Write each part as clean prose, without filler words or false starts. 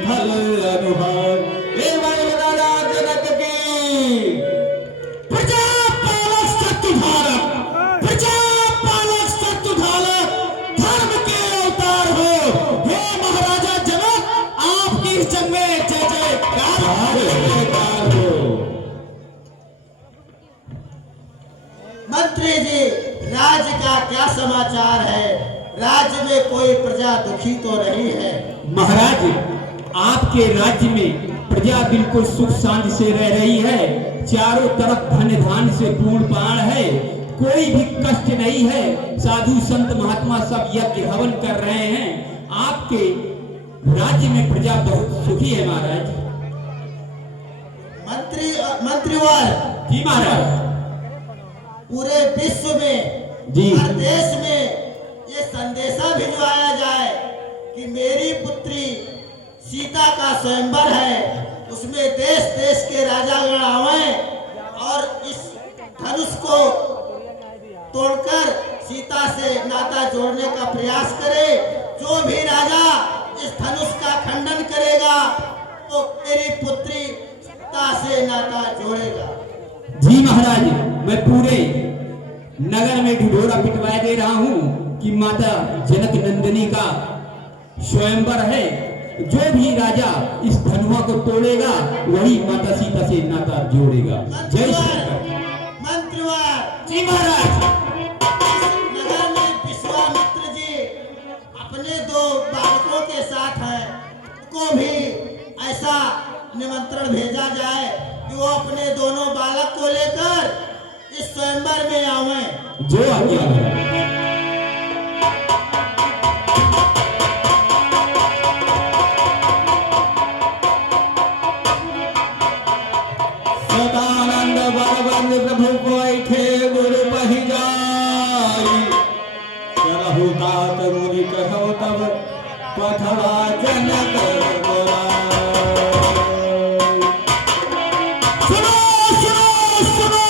थल अनुहार एवं राजा जनक की प्रजा पालक सत्य धारक, प्रजा पालक सत्य धारक, धर्म के अवतार हो। हे महाराजा जनक, आपकी इस जंग में जय जयकार हो। मंत्री जी, राज्य का क्या समाचार है? राज्य में कोई प्रजा दुखी तो नहीं है? महाराज, आपके राज्य में प्रजा बिल्कुल सुख शांति से रह रही है। चारों तरफ धन धान से पूर्ण पाण है, कोई भी कष्ट नहीं है। साधु संत महात्मा सब यज्ञ हवन कर रहे हैं। आपके राज्य में प्रजा बहुत सुखी है महाराज। मंत्रीवर जी महाराज। पूरे विश्व में जी, हर देश में ये संदेशा भिजवाया जाए कि मेरी पुत्री सीता का स्वयंवर है, उसमें देश देश के राजागण आवें और इस धनुष को तोड़कर सीता से नाता जोड़ने का प्रयास करे। जो भी राजा इस धनुष का खंडन करेगा तो मेरी पुत्री सीता से नाता जोड़ेगा। जी महाराज, मैं पूरे नगर में ढिढोरा पिटवा दे रहा हूँ कि माता जनक नंदिनी का स्वयंवर है। जो भी राजा इस धनुआ को तोड़ेगा वही माता सीता से नाता जोड़ेगा। जय श्री कृष्ण। मंत्रीवर जी महाराज। नगर में विश्वामित्र जी अपने 2 बालकों के साथ हैं, उनको भी ऐसा निमंत्रण भेजा जाए कि वो अपने दोनों बालक को लेकर इस स्वयंवर में आवें। जो आज्ञा है। सदानंद बलवंत प्रभु को ऐठे गुरु बहि जाई, करहु तात मुनि कहो तब पठवा जनक बोलाई। सुनो सुनो सुनो,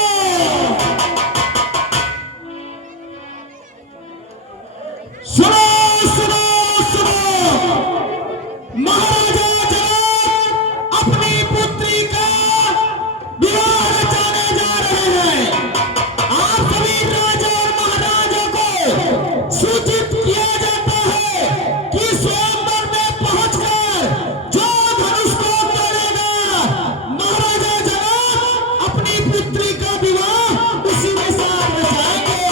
सुनो सुनो सुनो, महाराजा जनक अपनी पुत्री का विवाह रचाने जा रहे हैं। आप सभी राजा और महाराजों को सूचित किया जाता है कि स्वयंवर में पहुंचकर जो धनुष को तोड़ेगा, महाराजा जनक अपनी पुत्री का विवाह उसी के साथ रचाएंगे।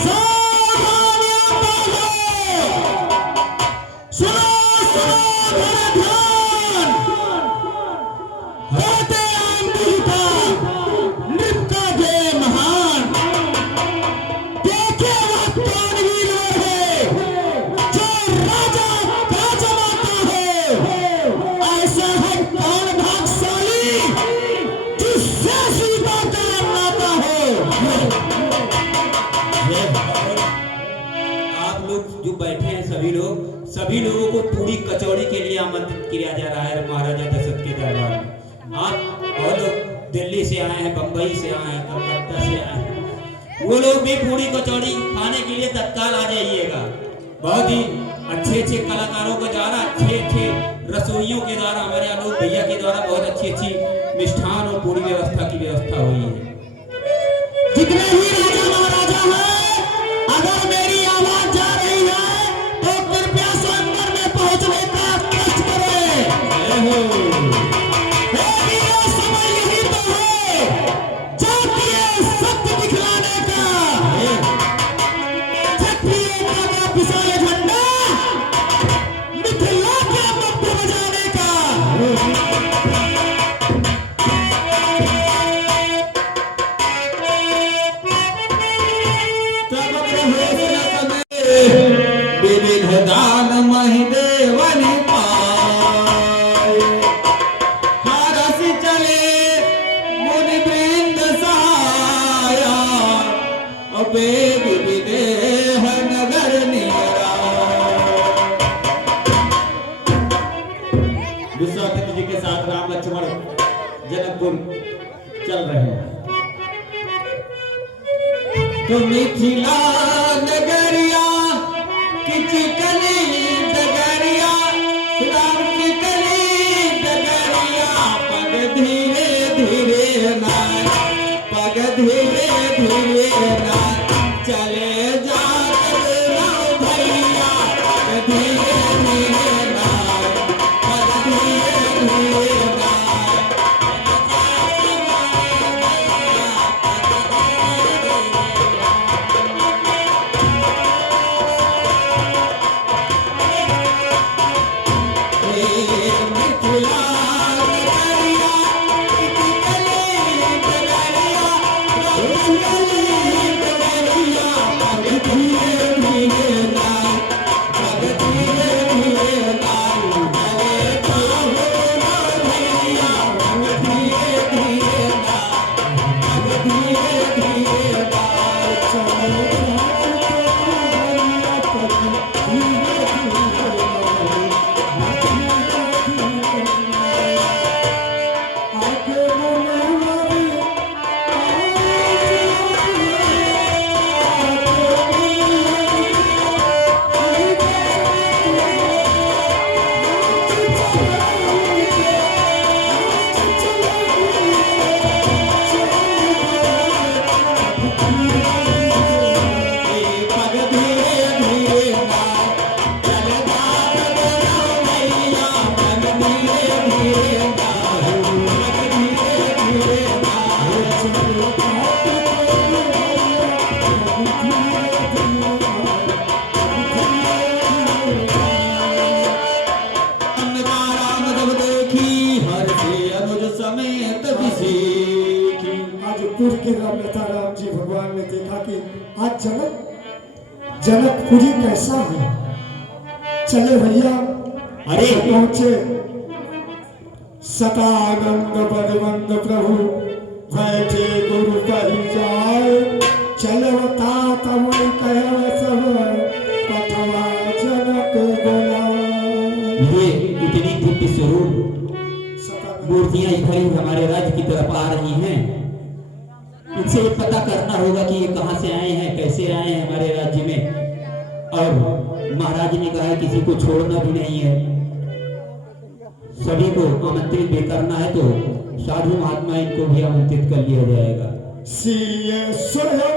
सावधानियां पालो, सुनो सुनो मेरा ध्यान। होते आम दुहिता नृत्य के महान, देखे वह कौन वीर है जो राजा का जमाता है। ऐसा है कौन भाग्यशाली जिससे सीता का नाता हो। आप लोग जो बैठे हैं सभी लोगों को पूरी कचौड़ी के लिए आमंत्रित किया जा रहा है महाराजा दशरथ के दरबार में। आप और लोग दिल्ली से आए हैं, बंबई से आए हैं, कलकत्ता से आए हैं, वो लोग भी पूरी कचौड़ी खाने के लिए तत्काल आ जाइएगा। बहुत ही अच्छे अच्छे कलाकारों के द्वारा, अच्छे अच्छे रसोइयों के द्वारा, हमारे आलोक भैया के द्वारा बहुत अच्छी अच्छी मिष्ठान और पूरी व्यवस्था की व्यवस्था हुई है। जितने भी राजा महाराजा हैं, अगर मेरी आवाज जा रही है तो कृपया स्वयंवर में पहुंचने का कष्ट करें। समय यही तो है जातीय सत्य दिखलाने का, क्षत्रियता का विशाल झंडा मिथिला के मध्य बजाने का। विविध दान महि देवन पाए, हरस चले मुनि वृंद सहाया, अबेग विदेह नगर निरा। विश्वामित्र जी के साथ राम लक्ष्मण जनकपुर चल रहे हैं। तो मिथिला नगरिया की चिकनी डगरिया सूर्य की रम्यता राम जी भगवान ने देखा कि आज जनकपुरी कैसा है। चले भैया, अरे पहुंचे सतानंद बलवंत प्रभु बैठे गुरु पर जाए, चलवता तम कह सब कथवा जनक बोला। ये इतनी दिव्य स्वरूप मूर्तियां इधर ही हमारे राज्य की तरफ आ रही हैं। इनसे ये पता करना होगा कि ये कहां से आए हैं, कैसे आए हैं हमारे राज्य में। और महाराज ने कहा है किसी को छोड़ना भी नहीं है, सभी को आमंत्रित भी करना है, तो साधु महात्मा इनको भी आमंत्रित कर लिया जाएगा। सिए स्वयं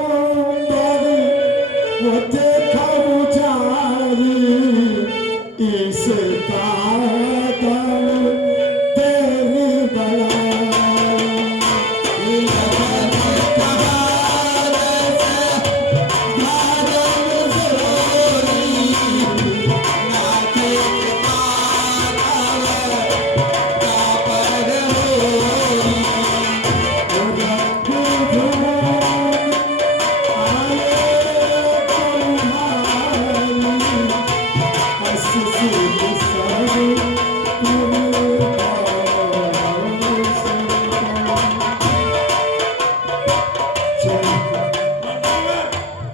वो देखा बुझारी, इसका दल तेरी बड़ा।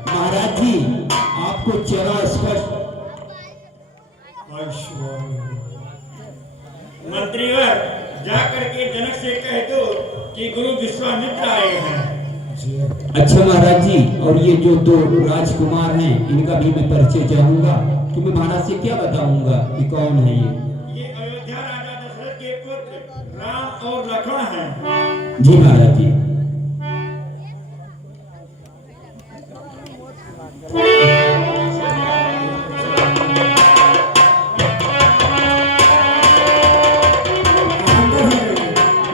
महाराज जी आपको चेहरा स्पष्ट। मंत्रीवर जाकर के जनक से कह दो कि गुरु विश्वामित्र आए हैं। अच्छा महाराज जी, और ये जो दो राजकुमार हैं इनका भी मैं परिचय चाहूंगा, कि मैं महाराज से क्या बताऊंगा कि कौन है ये अयोध्या राजा दशरथ के पुत्र राम और लक्ष्मण हैं। जी महाराज जी।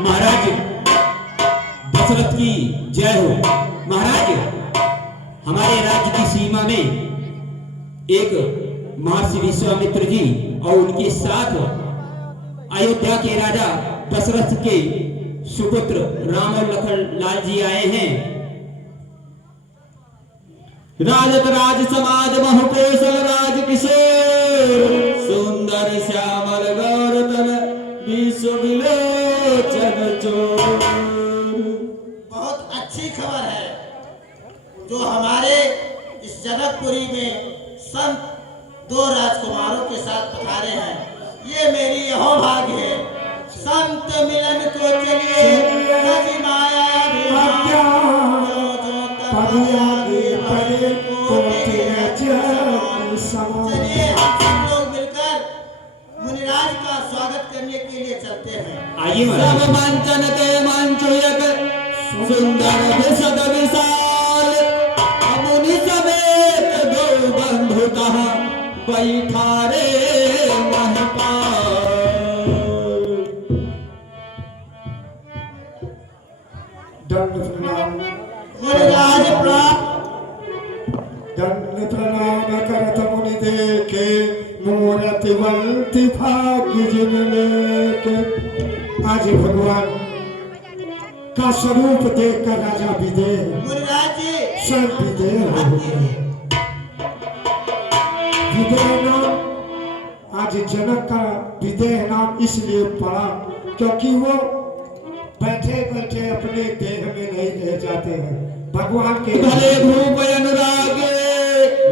महाराज दशरथ की जय हो। महाराज हमारे राज्य की सीमा में एक महर्षि विश्वामित्र जी और उनके साथ अयोध्या के राजा दशरथ के सुपुत्र राम और लखन लाल जी आए हैं। राजत राज समाज महकोशल राज किशोर, सुंदर श्यामल गौरतन विश्व विलोचन चोर। बहुत अच्छी खबर है जो हमारे इस जनकपुरी में संत दो राजकुमारों के साथ पधारे हैं। ये मेरी यहो भाग्य है। संत मिलन को चलिए नदी माया चलिए हम सब लोग मिलकर मुनिराज का स्वागत करने के लिए चलते हैं। आइए सब मंचन ते मंचुयक सुंदर विशद विशाल, अमुनि समेत दो बंधुतः बैठा रे महपाल। दंड प्रणाम। मुनिराज प्राप्त दंड प्रणाम करत मुनि देखे, मूरति वंति भाग्य जिन लेके। आज भगवान का स्वरूप देखकर राजा विदेह मुनिराज जी सब विदेह हो गए। विदेह नाम आज जनक का विदेह नाम इसलिए पड़ा क्योंकि वो बैठे बैठे अपने देह में नहीं रह जाते हैं, भगवान के भले भूप अनुरागे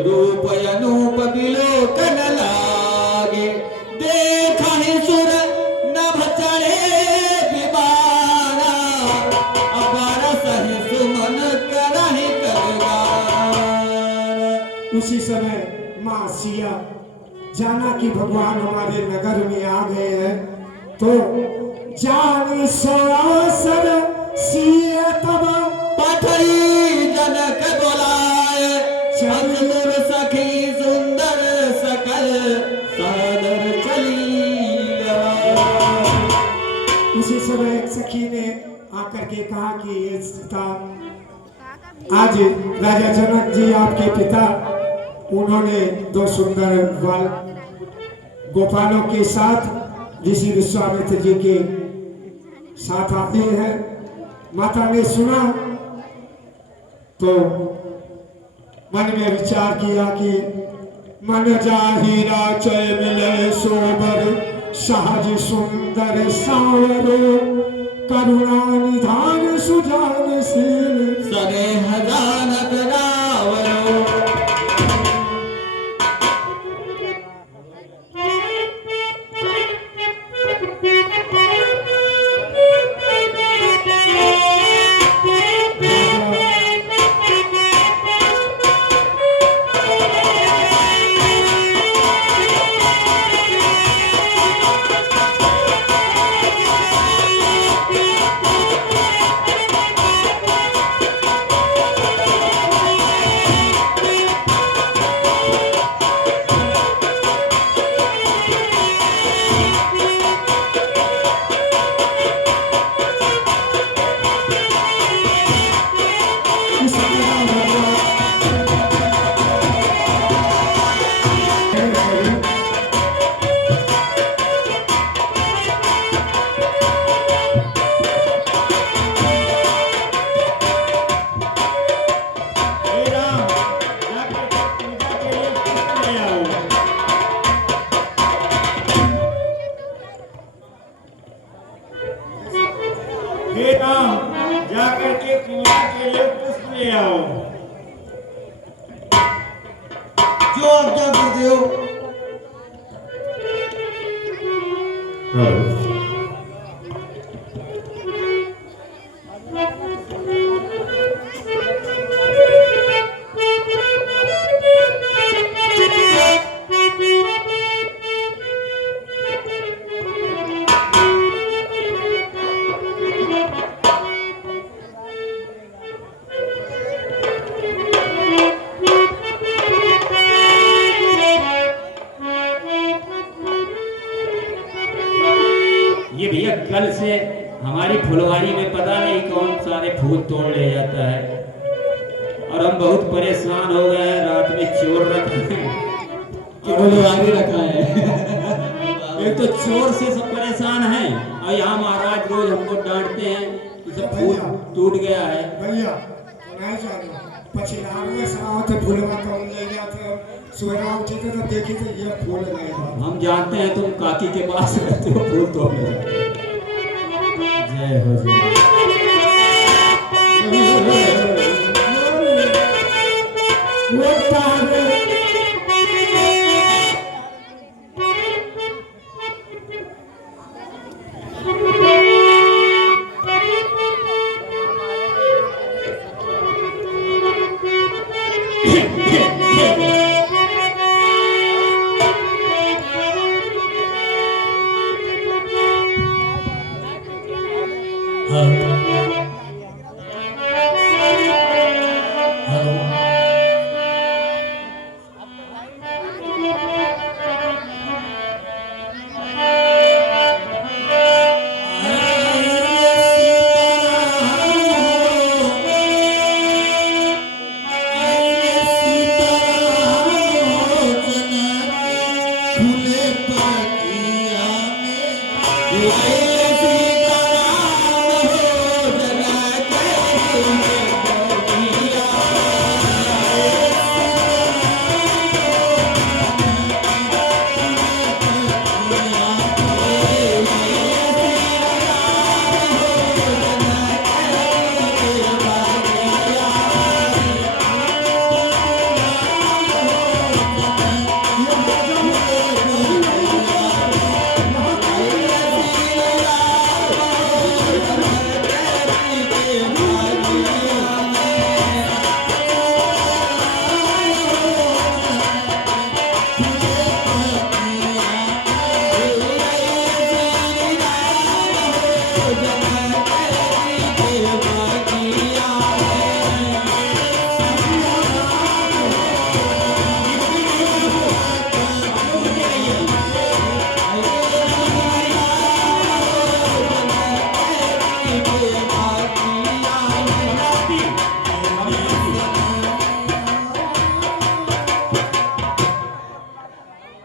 रूप अनूप विलोकन लागे, देखा ही सुर नभ चढ़े विमाना, अपार सहि सुमन करहि करगान। उसी समय माँ सिया जाना कि भगवान हमारे नगर में आ गए हैं, तो जानी सरासर सिया तब पठई जनक बोलाए, चंद्र सखी सुंदर सकल सादर चली लवाए। उसी समय एक सखी ने आकर के कहा कि ये सीता, आज राजा जनक जी आपके पिता उन्होंने दो सुंदर बाल गोपालों के साथ ऋषि विश्वामित्र जी के साथ आते हैं। माता ने सुना तो मन में विचार किया कि मन जाहिरा चय मिले सोबर सहज सुंदर सावरो करुणा निधान सुजानशील सगे हजानत रावरो हे राम, जाकर के पूजा के लिए पुष्प ले आओ। हे राम, जाकर के पूजा के लिए पुष्प ले आओ। जो आज्ञा गुरुदेव। ये भैया कल से हमारी फुलवारी में पता नहीं कौन सारे फूल तोड़ ले जाता है और हम बहुत परेशान हो गए हैं। रात में चोर रखे हैं कि फुलवारी रखा है। एक तो चोर से सब परेशान हैं और यहाँ महाराज रोज हमको डांटते हैं कि सब फूल टूट गया है। भैया नहीं जानो पछिलावे साथ फूलवा तो ले गया थे सुबह उठी तो देखी तो ये फूल गए हम जानते हैं तुम काकी के पास रहते हो, फूल तोड़ ले जाते हो। जय हो जय वो तारे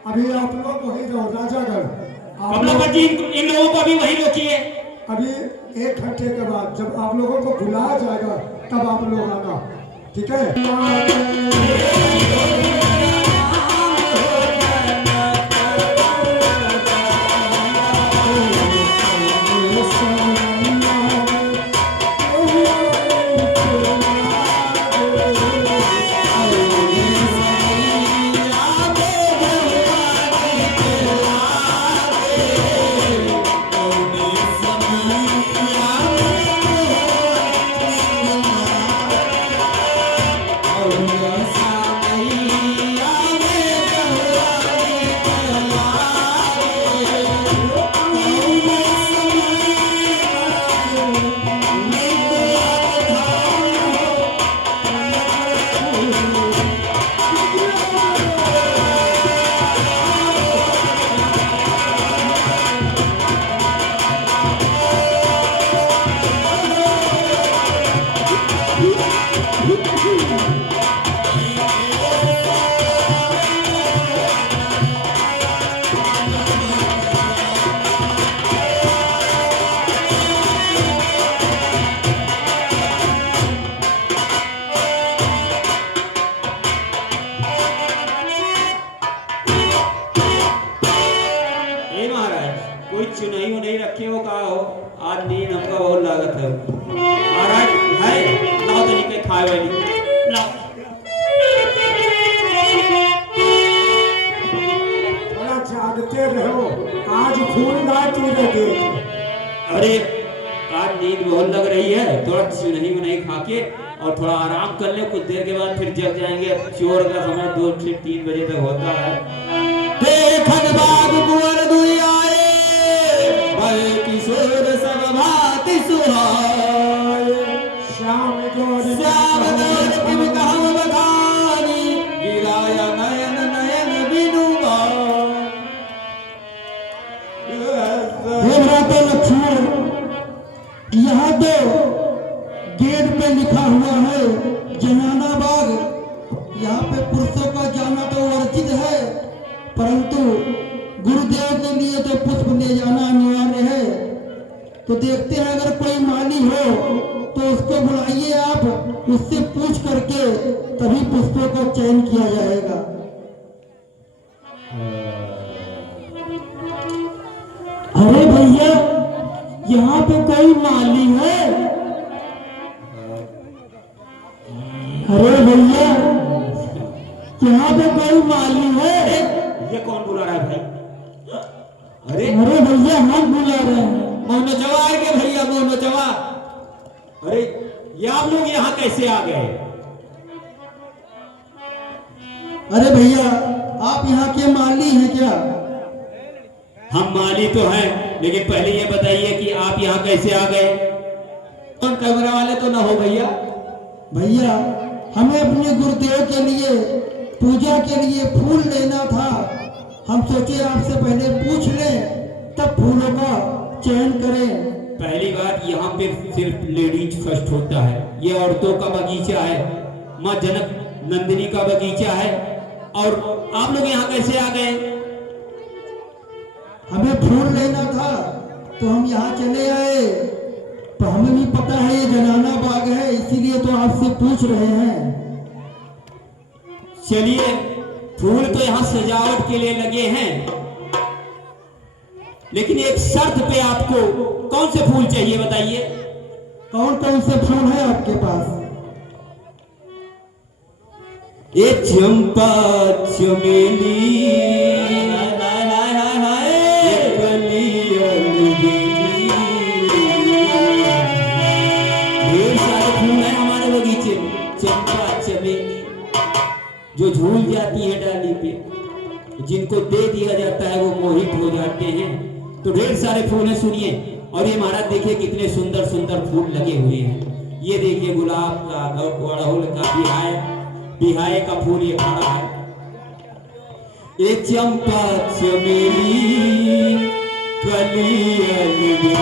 अभी आप लोग वही रहो राजागढ़। कमलापत जी इन लोगों को अभी वहीं रोकिए। अभी 1 घंटे के बाद जब आप लोगों को बुलाया जाएगा तब आप लोग आना। ठीक है। ए महाराज, कोई चुनाई वो नहीं रखे हो, कहा हो आज नींद हमका बहुत लागत है महाराज। है लाओ तरीके खाए वाली लाओ। थोड़ा जागते रहो, आज फूल ना चूरे दे। अरे आज नींद बहुत लग रही है, थोड़ा चुनाई वनाई खा के और थोड़ा आराम कर ले, कुछ देर के बाद फिर जग जाएंगे। चोर का समय 2 से 3 बजे तक होता है। देखन बाग कुंवर दुई आए, भय किशोर सब भांति सुहाए। श्याम गौर श्याम गौर किम कहम बखानी, गिराया नयन नयन बिनु बाण। हे भ्राता लक्ष्मण, यहाँ तो गेट पे लिखा हुआ है जनाना बाग। यहाँ पे पुरुषों का जाना तो वर्जित है, परंतु गुरुदेव के लिए तो पुष्प ले जाना अनिवार्य है। तो देखते हैं, अगर कोई माली हो तो उसको बुलाइए आप, उससे पूछ करके तभी पुष्पों का चयन किया जाएगा। अरे भैया, यहाँ पे कोई माली है? अरे भैया, यहाँ पे कोई माली है? ये कौन बुला रहा है भाई? अरे अरे भैया, हम बुला रहे हैं। मोहन जवा आ गए भैया, मोहन जवा। अरे ये आप लोग यहाँ कैसे आ गए? अरे भैया, आप यहाँ के माली हैं क्या? हम माली तो हैं, लेकिन पहले ये बताइए कि आप यहाँ कैसे आ गए? कौन कैमरा वाले तो ना हो भैया? भैया, हमें अपने गुरुदेव के लिए पूजा के लिए फूल लेना था। हम सोचे आपसे पहले पूछ लें, तब फूलों का चयन करें। पहली बात, यहाँ पे सिर्फ लेडीज फर्स्ट होता है। ये औरतों का बगीचा है, माँ जनक नंदिनी का बगीचा है। और आप लोग यहाँ कैसे आ गए? हमें फूल लेना था तो हम यहाँ चले आए। तो हमें भी पता है ये जनाना बाग है, इसीलिए तो आपसे पूछ रहे हैं। चलिए, फूल तो यहाँ सजावट के लिए लगे हैं, लेकिन एक शर्त पे आपको कौन से फूल चाहिए बताइए? कौन कौन से फूल है आपके पास? ये चंपा चमेली, ये कली अलबेली। ढेर सारे फूल हैं हमारे बगीचे में। चंपा चमेली जो झूल जाती है डाली पे, जिनको दे दिया जाता है वो मोहित हो जाते हैं। तो ढेर सारे फूल हैं, सुनिए। और ये महाराज देखिए कितने सुंदर सुंदर फूल लगे हुए हैं। ये देखिए गुलाब का, अड़हुल का, बिहाए का फूल ये खड़ा है। ये चंपा चमेली कली अलबेली।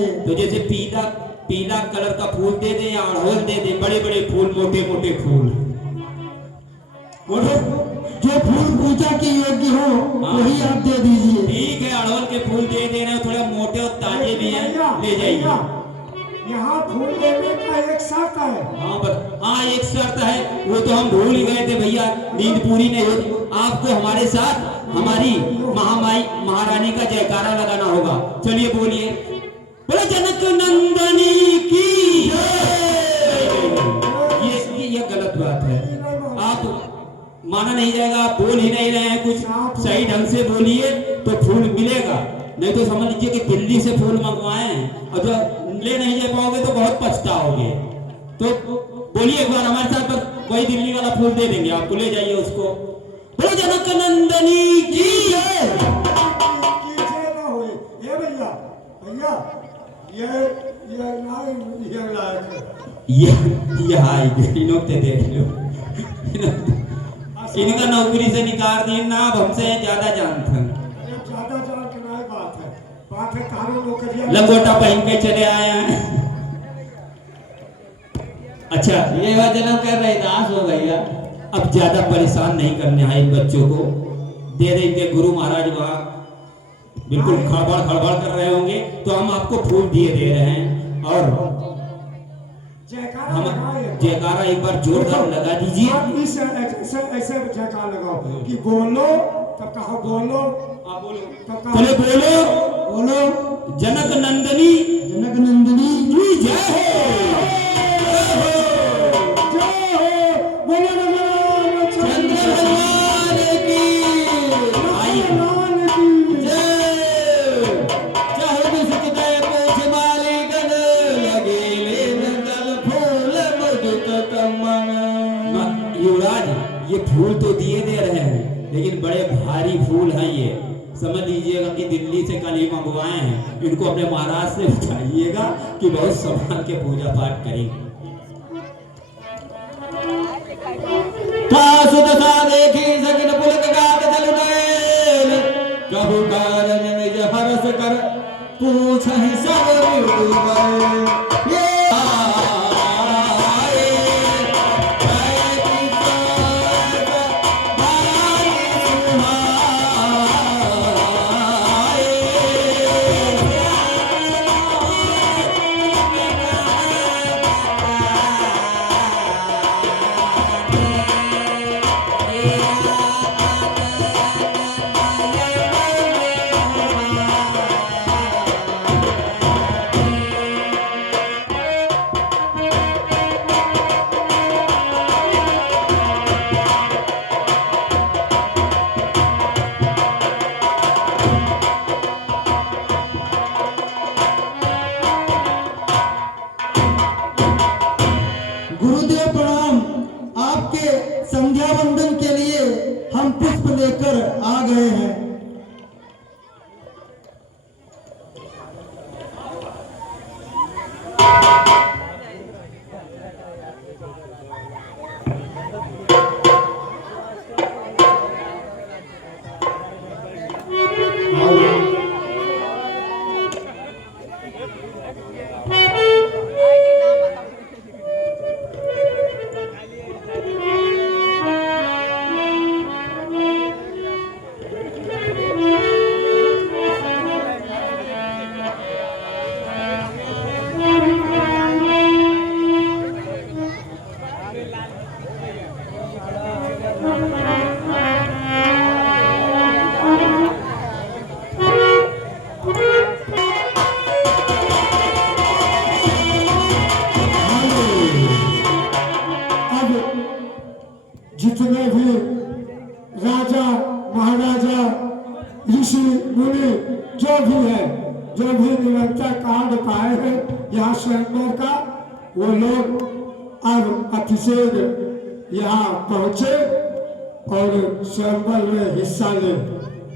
चाहिए। तो जैसे पीला पीला कलर का फूल दे दे या अड़हुल दे दे, बड़े बड़े फूल, मोटे मोटे फूल। और जो फूल पूजा के योग्य हो वही आप दे दीजिए। ठीक है, अड़हुल के फूल दे दे रहे हो, थोड़ा मोटे और ताजे भी हैं, ले जाइए। यहाँ फूल लेने का एक शर्त है। हाँ एक शर्त है, वो तो हम भूल ही गए थे भैया, नींद पूरी नहीं होती। आपको हमारे साथ हमारी महामाई महारानी का जयकारा लगाना होगा। चलिए बोलिए, बोले जनक नंदनी की ये गलत बात है, आप माना नहीं जाएगा, आप बोल ही नहीं रहे हैं कुछ, सही ढंग से बोलिए तो फूल मिलेगा, नहीं तो समझ लीजिए कि दिल्ली से फूल मंगवाए हैं और जो ले नहीं जा पाओगे तो बहुत पछताओगे। तो बोलिए एक बार हमारे साथ, पर कोई दिल्ली वाला फूल दे देंगे आपको, ले जाइए उसको। बोलो जनक नंदनी की जय ना होए। ये भैया भैया ये लायक है। ये हाय इन्हों ते देख लो, इनका नौकरी से निकाल दिए ना, अब हमसे ज्यादा जानते हैं। ज्यादा जान के ना बात है तारो नौकरिया लंगोटा पहन के चले आए हैं। अच्छा ये बात जन्म कर रहे दास हो भैया। अब ज्यादा परेशान नहीं करने हैं इन बच्चों को, दे दे इनके गुरु महाराज वहाँ बिल्कुल खड़बड़ खड़बड़ कर रहे होंगे, तो हम आपको फूल दिए दे रहे हैं। और हम जयकारा एक बार जोरदार लगा दीजिए। आप इस ऐसे जयकारा लगाओ कि बोलो तब कहा बोलो, आप बोलो, तब कहा चले बोलो, बोलो जनक नंदनी जनक नंदिनी की जय हो। बोलो भगवान चंद्र भगवान की आई जय। चाहे दुष्टदय पूछ मालिकन, लगे लेन कल फूल मुझत तमन। युवराज ये फूल तो दिए दे रहे हैं, लेकिन बड़े भारी फूल हैं ये, समझ लीजिएगा कि दिल्ली से कल ही मंगवाए हैं। इनको अपने महाराज से बताइएगा कि बहुत संभाल के पूजा पाठ करेंगे। सुदशा देखी सकिन पुलक गात जल नयन, कहु कारण निज हरस कर पूछहि सब निर्भय। ये आए जय किशोर भाई गुरुदेव प्रणाम। आपके संध्या वंदन के लिए हम पुष्प लेकर आ गए हैं। जितने भी राजा महाराजा ऋषि मुनि जो भी है, जो भी निरंतर कांड पाए हैं यहाँ स्वयंवर का, वो लोग अब अतिशीघ्र यहाँ पहुंचे और स्वयंवर में हिस्सा ले।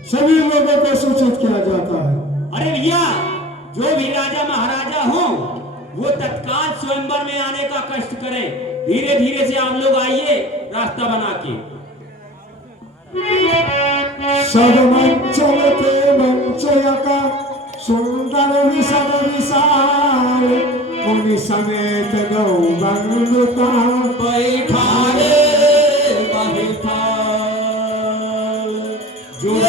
सभी लोगों को सूचित किया जाता है। अरे भैया, जो भी राजा महाराजा हो वो तत्काल स्वयंवर में आने का कष्ट करें। धीरे धीरे से आप लोग आइए, रास्ता बना के। सब मंचल के मंचया का सुंदर विषम विशाल मुनि समेत गौ बंदुका बैठा रे बैठा जो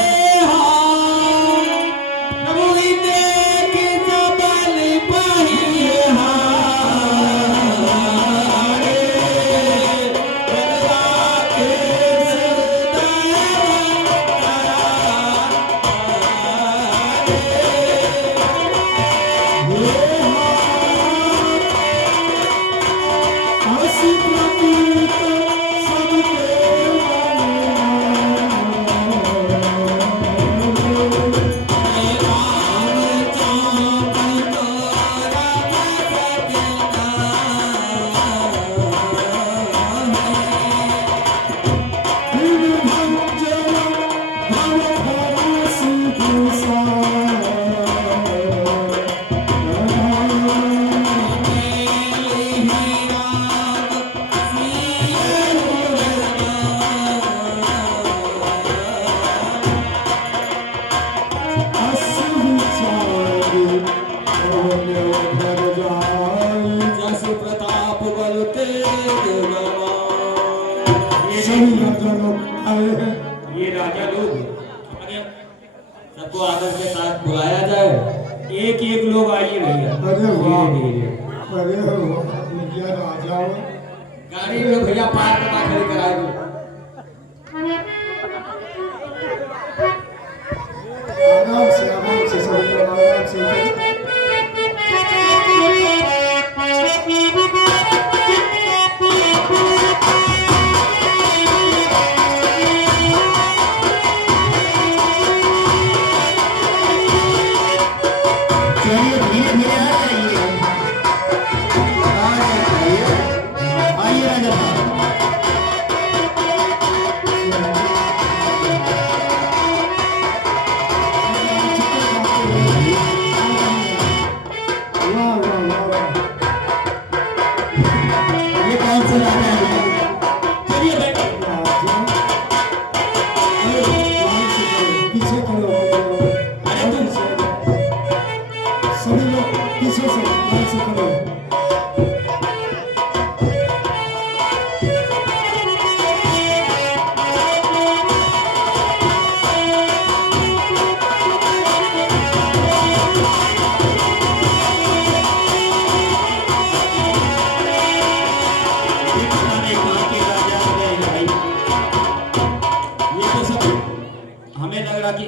ये राजा लोग अरे सबको आदर के साथ बुलाया जाए। एक एक लोग आइए भैया। अरे वाह। धीरे-धीरे। अरे भैया राजा गाड़ी में भैया पार्क में खड़ी कराए दो। आराम से सभी लोग आराम से कि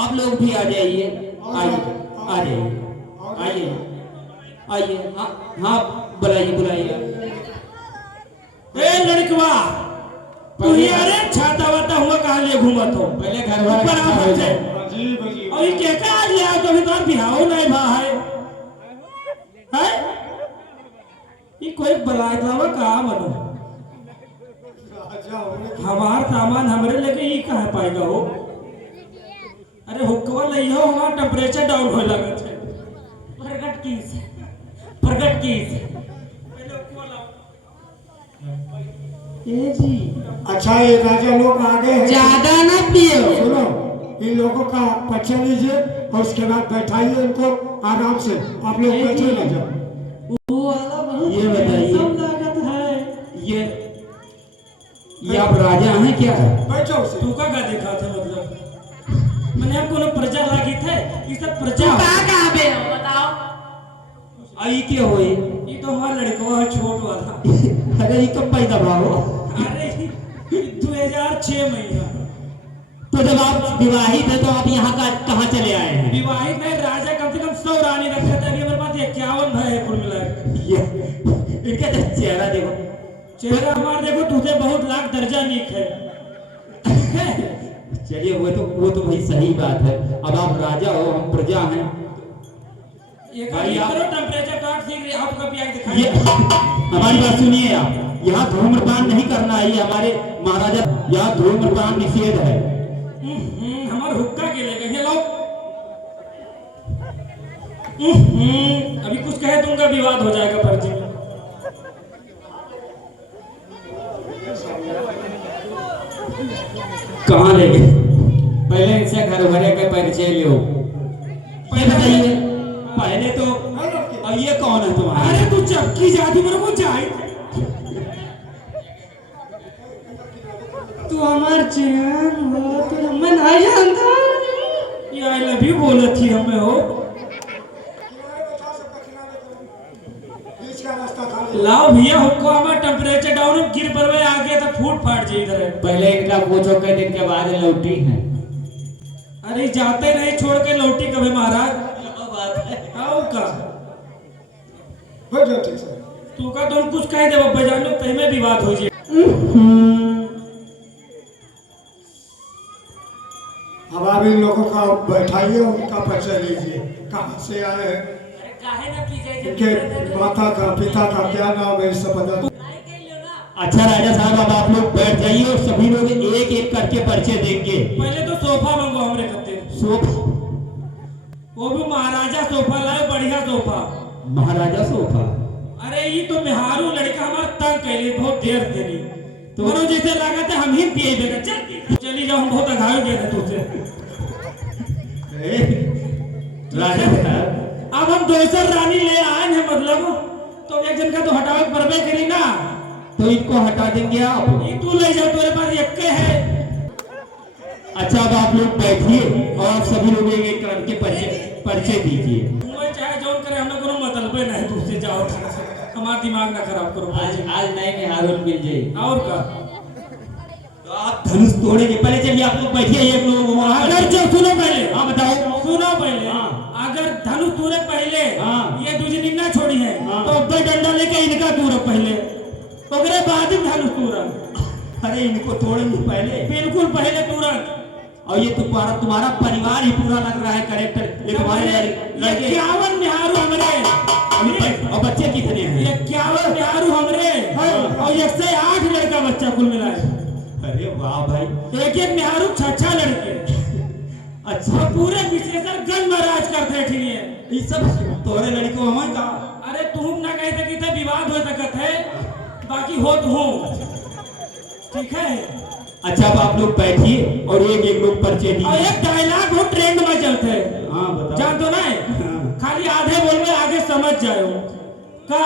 आप लोग भी आ जाइए। आइए आ जाइए आइए आइए। हाँ हाँ बुलाइए बुलाइए। ए लड़कवा तू ही अरे छाता वाता हुआ कहाँ ले घूमत हो? पहले घर वाले ऊपर आओ बच्चे। अजीब अजीब और ये कहता आज ले आओ कभी तो बिहाव नहीं भा है ये कोई बलाय लावा कहाँ बनो? राजा होने हमार सामान हमरे लेके ही कहाँ पाएगा हो? अरे हुक्का नहीं हो हमारा टेम्परेचर डाउन हो लगा थे। प्रगट की ए जी। अच्छा ये राजा लोग आ गए हैं। ज्यादा ना पियो। सुनो इन लोगों का परिचय लीजिए और उसके बाद बैठाइए इनको आराम से। आप लोग बैठे ना जाओ। ये बताइए ये आप राजा हैं क्या? बैठो से। तू का देखा था मतलब मैंने आपको ना प्रजा लागी थे ये सब प्रजा कहाँ पे हो बताओ? आई क्या हुई? ये तो हमारा लड़का है छोट वाला। अरे ये कब पैदा हुआ हो? अरे 2006 महीना। तो जब आप विवाहित है तो आप यहाँ का कहाँ चले आए हैं? विवाहित में राजा कम से कम 100 रानी रखा था। मेरे पास 51 भाई है कुल मिलाकर। इनका तो चेहरा देखो। चेहरा हमारा देखो तुझे बहुत लाख दर्जा नीक है। चलिए वो तो भाई सही बात है। अब आप राजा हो हम प्रजा हैं। भाई आप टेम्परेचर काट सीख आपका प्यार ये दिखाइए। हमारी बात सुनिए आप। यहाँ धूम्रपान नहीं करना है। ये हमारे महाराजा यहाँ धूम्रपान निषेध है। हमारे हुक्का के ले गए लोग। अभी कुछ कहे दूंगा विवाद हो जाएगा फर्जी में। कहाँ ले गए? पहले इनसे घर भरे के परिचय लो। ये बताइए पहले तो है लड़के? और ये कौन है तुम्हारा? अरे तू चपकी जाती मेरे को जाए तू हमार जान हो तो मैं नहीं जानता ये आई लव यू बोला थी हमें हो किनारे बैठा सबका किनारे करो। बीच का रास्ता खाली। लाओ भैया हमको हमारा टेम्परेचर डाउन गिर पर में आ गया था फूट फाट जाए इधर पहले इनका पूछो कई दिन के बाद लौटी है। अरे जाते नहीं छोड़ के लौटी कभी महाराज बात है। आओ का हो जाओ ठीक से। तू का तुम कुछ कह दे बब्बा जान लो तय में विवाद हो जाए अब आप इन लोगों का बैठाइए उनका परिचय लीजिए कहाँ से आए हैं काहे ना पी इनके माता का पिता का क्या नाम है इस सब बता। अच्छा राजा साहब अब आप लोग बैठ जाइए और सभी लोग एक एक करके परिचय देंगे। पहले तो सोफा मंगो हमरे खातिर सोफा? वो भी महाराजा सोफा लाए बढ़िया सोफा महाराजा सोफा? अरे ये तो मेहारू लड़का हमारा तंग कैले बहुत देर से नहीं तो मनो जैसे लगा था हम ही पिए बेगा चल चली जाओ हम बहुत अघाव गए थे तुझसे राजा साहब अब हम दूसर रानी ले आए हैं मतलब तो एक जन का तो हटावे परवे करी ना तो इनको हटा देंगे आप। ये तू ले जा तेरे पास एक के है अच्छा अब आप लोग बैठिए और आप सभी लोग एक एक करके परिचय दीजिए। मैं चाहे जौन करे हमें कोनो मतलब नहीं तुझसे जाओ हमारा दिमाग ना खराब करो आज नहीं में हारून मिल जाए। और का तो आप धनुष तोड़ेंगे? पहले चलिए आप लोग बैठिए एक लोग वहाँ। अगर जो सुनो पहले हाँ बताओ। सुनो पहले हाँ। अगर धनुष तूरे पहले हाँ। ये दूसरी निन्ना छोड़ी है हाँ। तो अब्बे डंडा लेके इनका तूर पहले ओकरे बाद ही धनुष तूरा अरे इनको तोड़ेंगे पहले? बिल्कुल पहले तुरंत और ये तुम्हारा परिवार ही पूरा लग रहा है कैरेक्टर ये तुम्हारे लड़के 51 निहारू हमरे और बच्चे कितने हैं? 51 निहारू हमरे और 108 लड़का बच्चा कुल मिला है अरे वाह भाई। एक एक निहारू 6 लड़के अच्छा और पूरे विशेषकर गण महाराज करते ठीक है ये सब तोरे लड़के हमें का? अरे तुम ना कह सकी था विवाद हो सकत है बाकी हो तो हूँ ठीक है अच्छा अब आप लोग बैठिए और एक एक लोग परिचय और दीजिए। एक डायलॉग हो ट्रेंड में चलते है हाँ बताओ। जान तो नहीं हाँ। खाली आधे बोल में आगे समझ जाओ का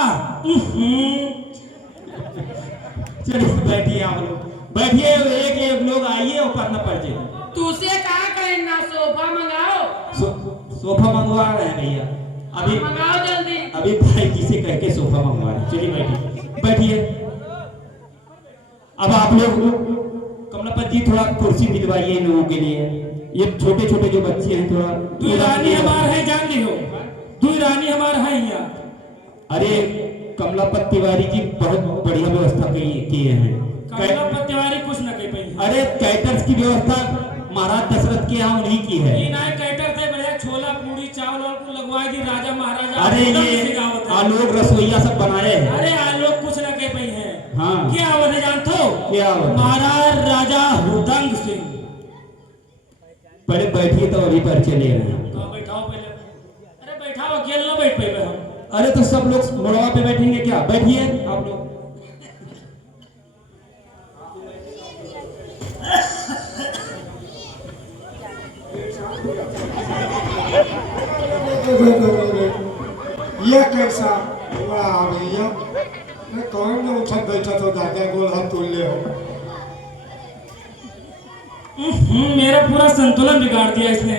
चलिए बैठिए आप लोग बैठिए एक एक लोग आइए और करना परिचय। तुझसे कहा करना सोफा मंगाओ सोफा मंगवा रहे हैं भैया अभी मंगाओ जल्दी अभी भाई जी से कह के सोफा मंगवा रहे हैं। चलिए बैठिए बैठिए। अब आप लोग कमलापत जी थोड़ा कुर्सी दिलवाइए इन लोगों के लिए। ये छोटे छोटे जो बच्चे हैं थोड़ा दुई रानी हमार है जान लियो दुई रानी हमार है यहाँ अरे कमलापत तिवारी जी बहुत बढ़िया व्यवस्था किए हैं। कमलापत तिवारी कुछ न कह पाई अरे कैटर्स की व्यवस्था महाराज दशरथ के यहाँ उन्हीं की है। ये ना कैटर थे बढ़िया छोला पूरी चावल और को लगवाई दी राजा महाराजा अरे एकदम ये सिखावत है। आलोक रसोईया सब बनाए हैं। अरे आलोक कुछ न कह पाई है हाँ क्या आवत है जानते हो क्या आवत? महाराज राजा हुदंग सिंह पहले बैठिए तो अभी परिचय ले रहे हैं। तो बैठाओ पहले अरे बैठाओ अकेले ना बैठ पाए हम अरे तो सब लोग मोड़वा पे बैठेंगे क्या? बैठिए आप लोग। ये कैसा हुआ भैया कौन ने उठक बैठा तो दादा गोल हाथ तोड़ ले हो। मेरा पूरा संतुलन बिगाड़ दिया इसने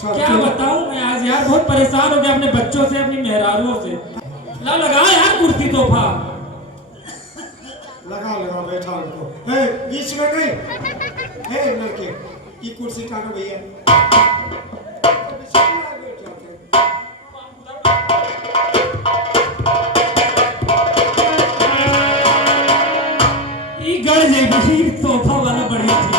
क्या सब बताऊं मैं आज यार बहुत परेशान हो गया अपने बच्चों से अपनी मेहरारुओं से ला लगाओ यार कुर्सी तोहफा लगा लगा बैठा उनको ए बीच में नहीं ए लड़के ये कुर्सी टानो भैया ये गड़ जाएगी तोहफा वाला बढ़िया थी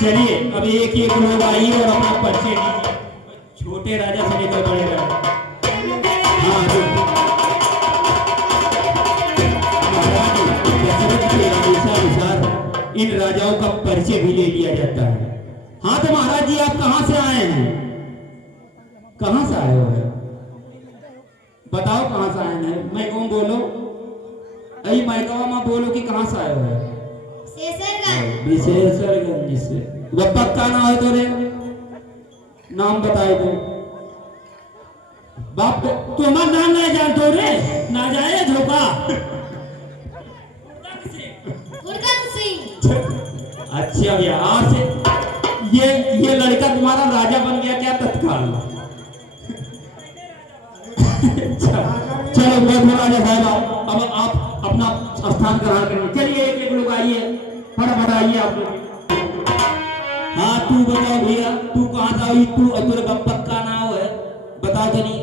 चलिए अब एक एक लोग आइए और अपना परिचय दीजिए। छोटे राजा से लेकर बड़े राजा। हाँ महाराज दशरथ के आदेशानुसार इन राजाओं का परिचय भी ले लिया जाता है। हाँ तो महाराज जी आप कहाँ से आए हैं? कहाँ से आए हो? बताओ कहाँ से आए हैं? मैं कौन बोलो? अई मैकवा माँ बोलो कि कहाँ से आए हो? शेषरगंज विशेषरगंज से। बप्पा का नाम है तोरे नाम बताए दो बाप तू हमारा नाम नहीं जानतो रे ना जाए झोपा गुरगन सिंह। अच्छा भैया आज से ये लड़का तुम्हारा राजा बन गया क्या तत्काल चलो बहुत राजा साहब अब आप अपना स्थान ग्रहण करें। चलिए एक एक लोग आइए फटाफट आइए आप लोग। हाँ तू बताओ भैया तू कहाँ से आई तू और तेरे बप्पा का नाम है बताओ जनी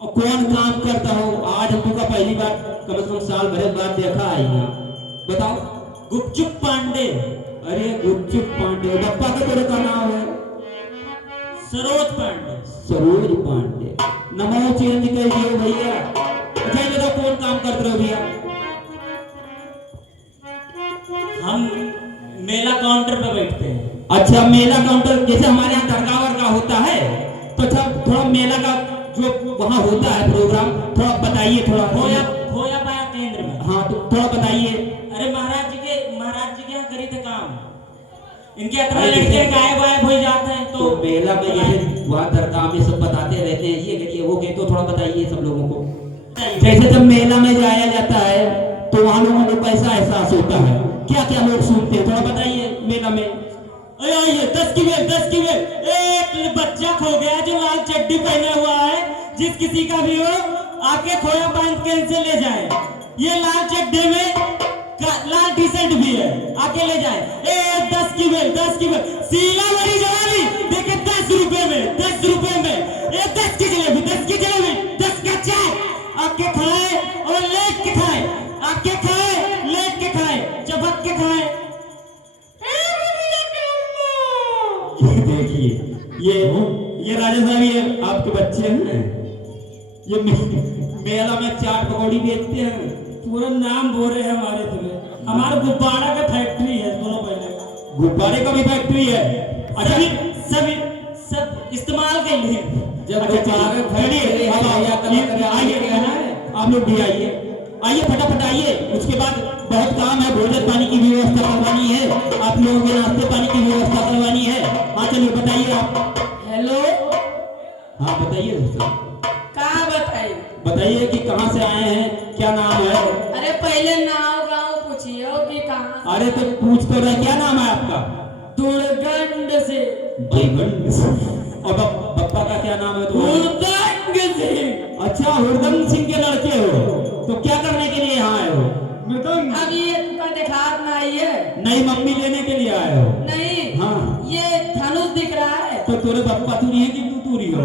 और कौन काम करता हो आज हम तुमका पहली बार कम से कम साल भर बाद देखा है यहाँ बताओ। गुपचुप पांडे। अरे गुपचुप पांडे बप्पा का तेरे का नाम है सरोज पांडे। सरोज पांडे नमो चेंज कर दियो भैया। अच्छा ये बताओ कौन काम करते रहो भैया। हम मेला काउंटर पे बैठते हैं। अच्छा मेला काउंटर जैसे हमारे यहाँ दरगाह वर्गा होता है तो अच्छा थोड़ा मेला का जो वहाँ होता है प्रोग्राम थोड़ा बताइए थोड़ा खोया पाया केंद्र में। हाँ तो थोड़ा बताइए। अरे महाराज जी के यहाँ करी थे काम इनके अतरा लड़के गायब वायब हो जाते हैं तो मेला में जैसे वहाँ दरगाह में सब बताते रहते हैं ये करिए वो करिए तो थोड़ा बताइए सब लोगों को। जैसे जब मेला में जाया जाता है तो वहाँ लोगों को कैसा एहसास होता है क्या क्या लोग सुनते हैं थोड़ा बताइए मेला में। आइए 10 की बेल एक बच्चा खो गया जो लाल चड्डी पहना हुआ है जिस किसी का भी हो आके खोया बांध के इनसे ले जाए। ये लाल चड्डी में लाल टी शर्ट भी है आके ले जाए। 10 की बेल सीला वाली जवानी देखे 10 रुपए में 10 की जलेबी 10 का चाय आके खाए और लेट के खाए आके खाए लेट के खाए चबक के खाए। देखिए ये राजा साहब ये आपके बच्चे हैं ये मेला में चाट पकौड़ी बेचते हैं। पूरा नाम बोल रहे हैं हमारे तुम्हें हमारा गुब्बारा का फैक्ट्री है दोनों पहले गुब्बारे का भी फैक्ट्री है। अच्छा सब इस्तेमाल के लिए जब गुब्बारे फैक्ट्री आइए आप लोग भी आइए फटाफट आइए। उसके बाद बहुत काम है भोजन पानी की व्यवस्था करवानी है आप लोगों के नाश्ते पानी की व्यवस्था करवानी है। हाँ चलिए बताइए आप। हेलो हाँ बताइए दोस्तों कहाँ बताइए कि कहाँ से आए हैं क्या नाम है। अरे पहले नाव गाँव पूछिए कि कहाँ से। अरे तो पूछ तो रहे क्या नाम है आपका। दुर्गंध से। बैगंड से। और बप्पा का क्या नाम है हुरदंग सिंह। अच्छा हुरदंग सिंह के लड़के हो तो क्या करने के लिए यहाँ आए हो। अब ये तुम्हारा दिखात ना आई है। नई मम्मी लेने के लिए आए हो। नहीं हाँ ये धनुष दिख रहा है तो तेरे बप्पा तूरी है कि तू तूरी हो।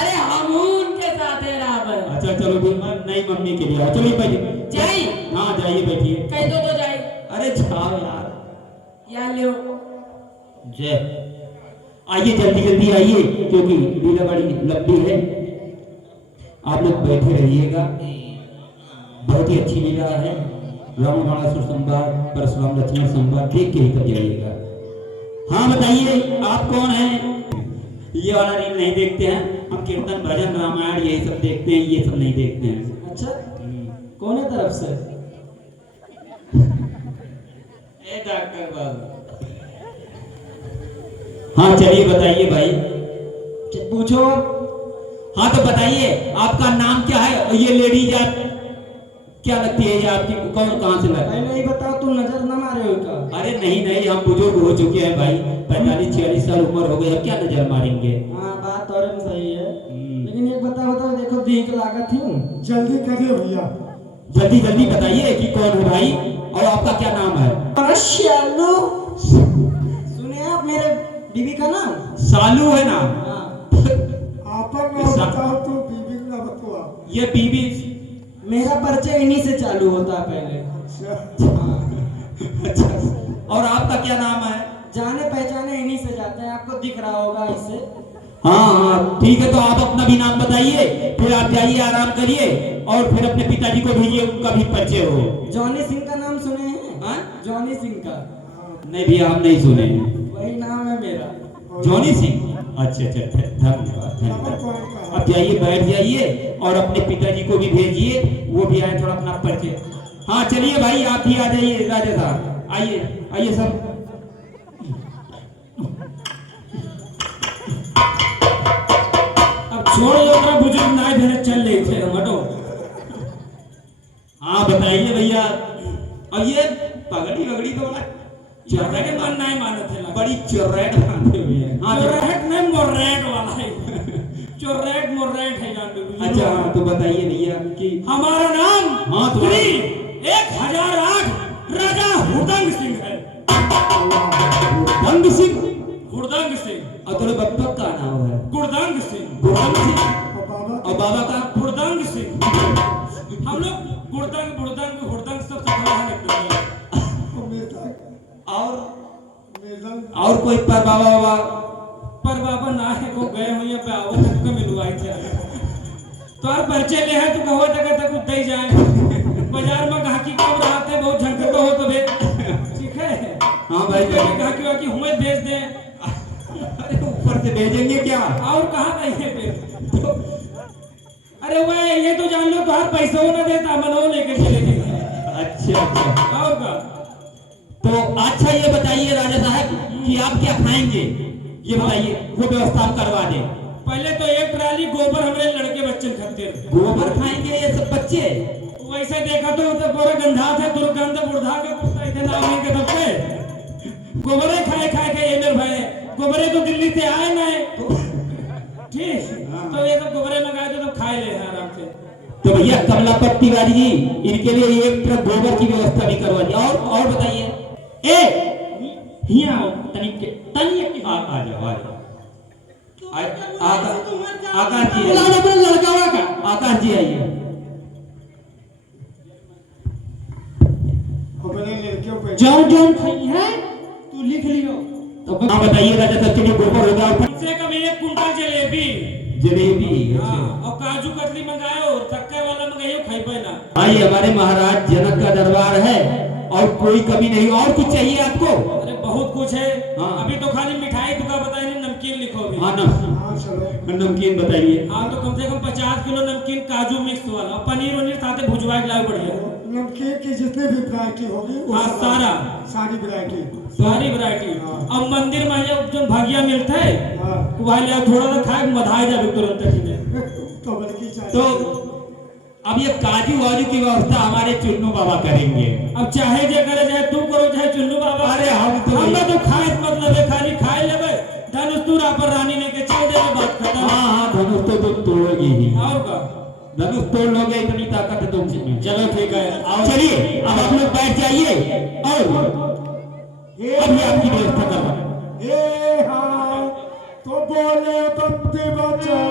अरे हम उनके साथ है रावण। अच्छा चलो ठीक है नई मम्मी के लिए आओ चलिए बैठिए जाई। हाँ जाइए बैठिए। कह दो तो जाई। अरे जाओ यार या लो जय आइए जल्दी आइए क्योंकि लीला बड़ी लंबी है। आप लोग बैठे रहिएगा बहुत ही अच्छी लीला है। रावण बाणासुर संवाद परशुराम लक्ष्मण संवाद देख के ही तब जाइएगा। हाँ बताइए आप कौन हैं। ये वाला रील नहीं देखते हैं हम कीर्तन भजन रामायण यही सब देखते हैं ये सब नहीं देखते हैं। अच्छा कौन है तरफ से। ए डॉक्टर बाबू हाँ चलिए बताइए भाई पूछो। हाँ तो बताइए आपका नाम क्या है और ये लेडीज आप क्या लगती है ये आपकी कौन कहाँ से लगता है। नहीं बताओ तुम नजर न मारे हो का। अरे नहीं हम बुजुर्ग हो चुके हैं भाई 45-46 साल उम्र हो गई अब क्या नजर मारेंगे। हाँ बात और सही है लेकिन एक बताओ देखो दीक लागत थी जल्दी करिए भैया जल्दी बताइए कि कौन है भाई और आपका क्या नाम है। श्यालू सुने आप मेरे बीवी का नाम सालू है नाम। आपन नाम बताओ तो बीबी का बतवा। ये बीबी मेरा परिचय इन्हीं से चालू होता है पहले। अच्छा और आपका क्या नाम है। जाने पहचाने इन्हीं से जाते हैं आपको दिख रहा होगा इससे। हाँ ठीक है तो आप अपना भी नाम बताइए फिर आप जाइए आराम करिए और फिर अपने पिताजी को भेजिए उनका भी परिचय हो। जॉनी सिंह का नाम सुने हैं। जॉनी सिंह का नहीं भैया हम नहीं सुने हैं। वही नाम है मेरा जॉनी सिंह। अच्छा धन्यवाद। अब जाइए बैठ जाइए और अपने पिताजी को भी भेजिए वो भी आए थोड़ा अपना परिचय। हाँ चलिए भाई आप भी आ जाइए राजा साहब आइए सब छोड़ दो ओकरा बुजुर्ग नाय भेने चल ले थे हम हटो। हाँ बताइए भैया। अब ये पगड़ी वगड़ी तो बड़ा ज्यादा के मन नहीं मानत है बड़ी चुर्रैट बांधे हुए हैं। हाँ चोरेट नहीं मोरेट वाला है चोरेट मोरेट है जान लो। अच्छा हाँ तो बताइए भैया कि हमारा नाम हाँ, तो- श्री 1008 राजा हुड़दंग सिंह है। हुड़दंग सिंह। हुड़दंग सिंह और तेरे बप्पा का नाम है गुड़दंग सिंह। गुड़दंग सिंह। और बाबा और बाबा का हुड़दंग सिंह। हम लोग गुड़दंग बुड़दंग हुड़दंग सब सफल है निकल। और मेरा और मेरा और कोई पर बाबा बाबा पर बाबा ना है को गए हुए पे आवत है तुके मिलवाई थे। तोर परिचय ले है तू कहवा तक तक उतई जाए बाजार में गाहकी कब रहते बहुत झंझट हो तो बे ठीक है। हाँ भाई गाहकी वाकी हुए भेज दे। अरे ऊपर से भेजेंगे क्या? और कहां गई है फिर अरे वो ये तो जान लो बाहर पैसा ना देता मनो लेके चले गए। अच्छा अच्छा। और का तो अच्छा ये बताइए राजा साहब कि आप क्या खाएंगे ये बताइए वो व्यवस्था हम करवा दें। पहले तो एक ट्राली गोबर हमरे लड़के बच्चे खाते गोबर खाएंगे ये सब बच्चे? वैसे देखा तो पूरा गंधा थे दुर्गंध बुढ़ा के कुत्ता इधर नाम नहीं के सबके गोबरे खाए खाए के ये मेरे भाई गोबरे तो दिल्ली से आए ना ठीक तो ये सब गोबरे मंगाए तो खाए ले आराम से। तो भैया कमलापत तिवारी जी इनके लिए एक ट्रक गोबर की व्यवस्था भी करवा दी। और बताइए ए हिया आओ तनिक आ जाओ आ जाओ। आकाश जी बुला अपने लड़का का आकाश जी आइए। अपने लड़कियों पे जौन जौन खाई है तू लिख लियो। तो हाँ बताइए राजा साहब के लिए गोबर होगा कम से कम 1 कुंटल जलेबी जलेबी। हाँ और काजू कतली मंगायो और चक्कर वाला मंगाइयो खाई पे ना। हाँ ये हमारे महाराज जनक का दरबार है और कोई कमी नहीं। और कुछ चाहिए आपको? अरे बहुत कुछ है। हाँ। अभी तो खाली मिठाई तुका बताई नहीं नमकीन लिखो भी। हाँ हाँ चलो नमकीन बताइए। हाँ तो कम से कम 50 किलो नमकीन काजू मिक्स वाला और पनीर वनीर साथे भुजवा के लाओ बढ़िया। नमकीन की जितने भी वैरायटी होगी वो हाँ, सब सारा। सारी वैरायटी सारी वैरायटी। हाँ। अब मंदिर में जो भागिया मिलता है हाँ वहाँ ले आओ, थोड़ा सा खाए मधाए जाए तुरंत ही। तो बल्कि चाहिए तो अब ये काजू वाजू की व्यवस्था हमारे चुन्नू बाबा करेंगे। अब चाहे जे करे चाहे तू करो चाहे चुन्नू बाबा। अरे हम तो खाए मतलब है खाली खाए लेवे धनुष तूरा पर रानी लेके चल दे बात खत्म। हाँ हाँ धनुष तो तुम तोड़ोगे ही। और का धनुष तोड़ लोगे इतनी ताकत है तुमसे। चलो ठीक है आओ। चलिए अब आप लोग बैठ जाइए और अभी आपकी व्यवस्था करवा। ए हाँ तो बोले बंदी बचाओ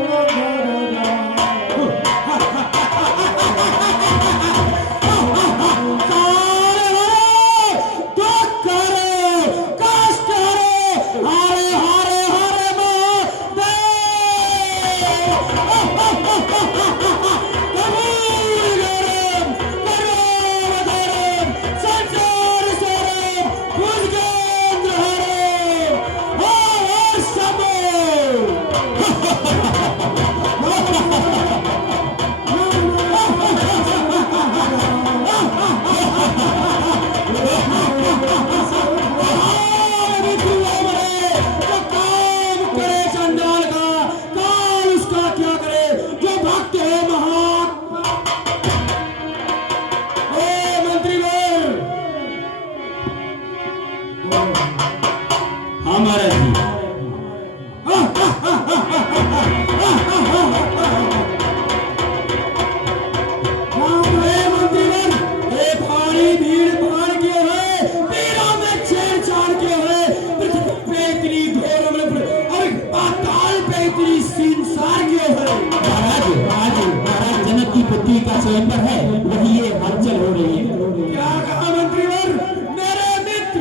घर स्वयंवर है वही ये हलचल हो रही है। क्या कहा मंत्रीवर मेरे मित्र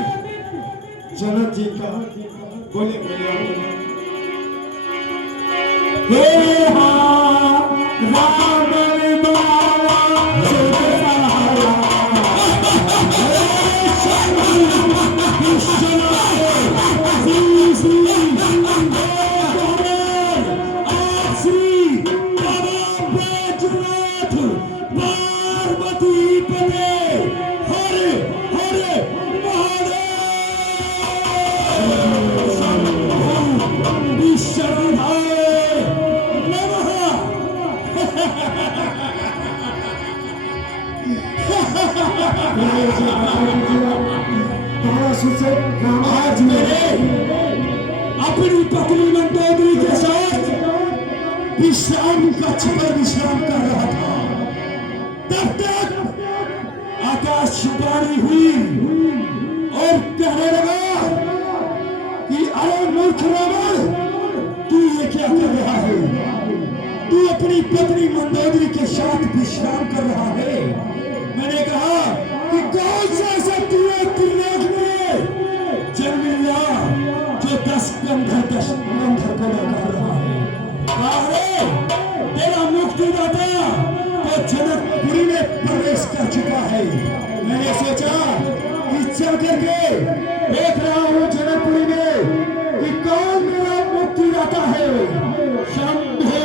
जनक जी का बोले हे हाँ रावण मारा सुख सहारा सुसे आज मेरे अपनी पत्नी मंदोदरी के साथ विश्राम कक्ष पर विश्राम कर रहा था, तब तक आकाशवाणी हुई और कहने लगा कि अरे मूर्ख रावण, तू ये क्या कर रहा है? तू अपनी पत्नी मंदोदरी के साथ विश्राम कर रहा है। मैंने कहा कि कौन सा ऐसा त्रिलोक में जन्म लिया जो 10 कंधर को लगा रहा है? अरे तेरा मुक्तिदाता तो जनकपुरी में प्रवेश कर चुका है। मैंने सोचा कि चल करके देख रहा हूँ जनकपुरी में कि कौन मेरा मुक्तिदाता है। शंभू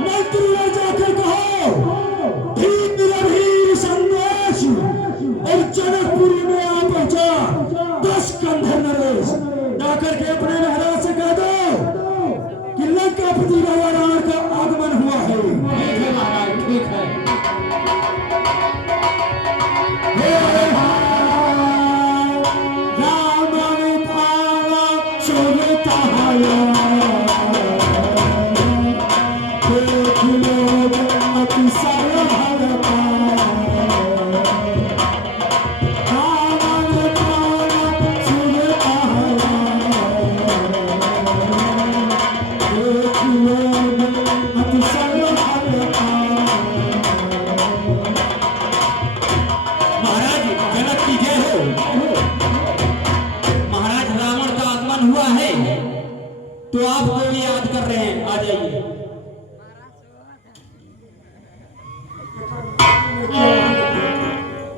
मंत्रीवर जाकर कहो और जनकपुरी में आ पहुंचा 10 कंधर नरेश। जाकर के अपने महाराज से कह दो कि लंकापति राजा रावण का आगमन हुआ है। ठीक है महाराज, ठीक है। रावण भावा सुनता है देख लो अति सरल महाराज जनक की जय हो। महाराज रावण का आगमन हुआ है तो आपको भी याद कर रहे हैं, आ जाइए।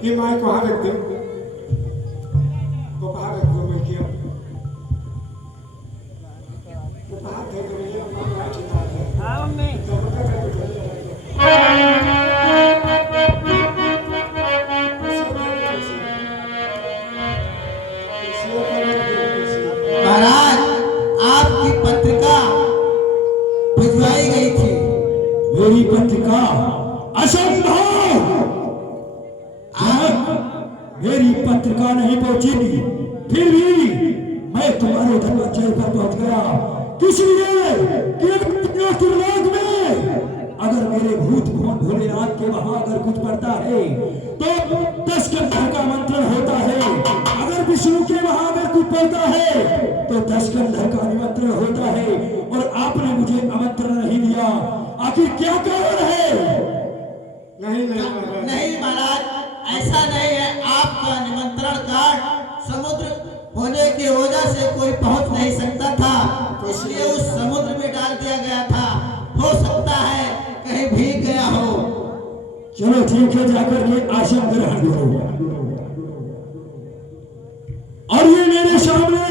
ये माइक वहां रख दो, वो बाहर रख दो। मैं किया वो बाहर दे दो, ये अपना माइक चला है। हां मम्मी महाराज, आपकी पत्रिका भिजवाई गई थी। मेरी पत्रिका असंभव, मेरी पत्रिका नहीं पहुंचेगी। फिर भी मैं तुम्हारे दरवाजे पर पहुंच गया, किसलिए कि त्रिलोक में अगर मेरे भूत भोलेनाथ के वहां अगर कुछ पड़ता है तो 10 कंधर का मंत्रण होता है। अगर विष्णु के वहां अगर कुछ पड़ता है तो 10 कंधर का निमंत्रण होता है। और आपने मुझे आमंत्रण नहीं दिया, आखिर क्या कारण है? नहीं महाराज, ऐसा नहीं है। आपका निमंत्रण कार्ड समुद्र होने की वजह से कोई पहुंच नहीं सकता था, इसलिए उस समुद्र में डाल दिया गया था। हो सकता है कहीं भीग गया हो। चलो ठीक है, जाकर के आसन ग्रहण करो। और ये मेरे सामने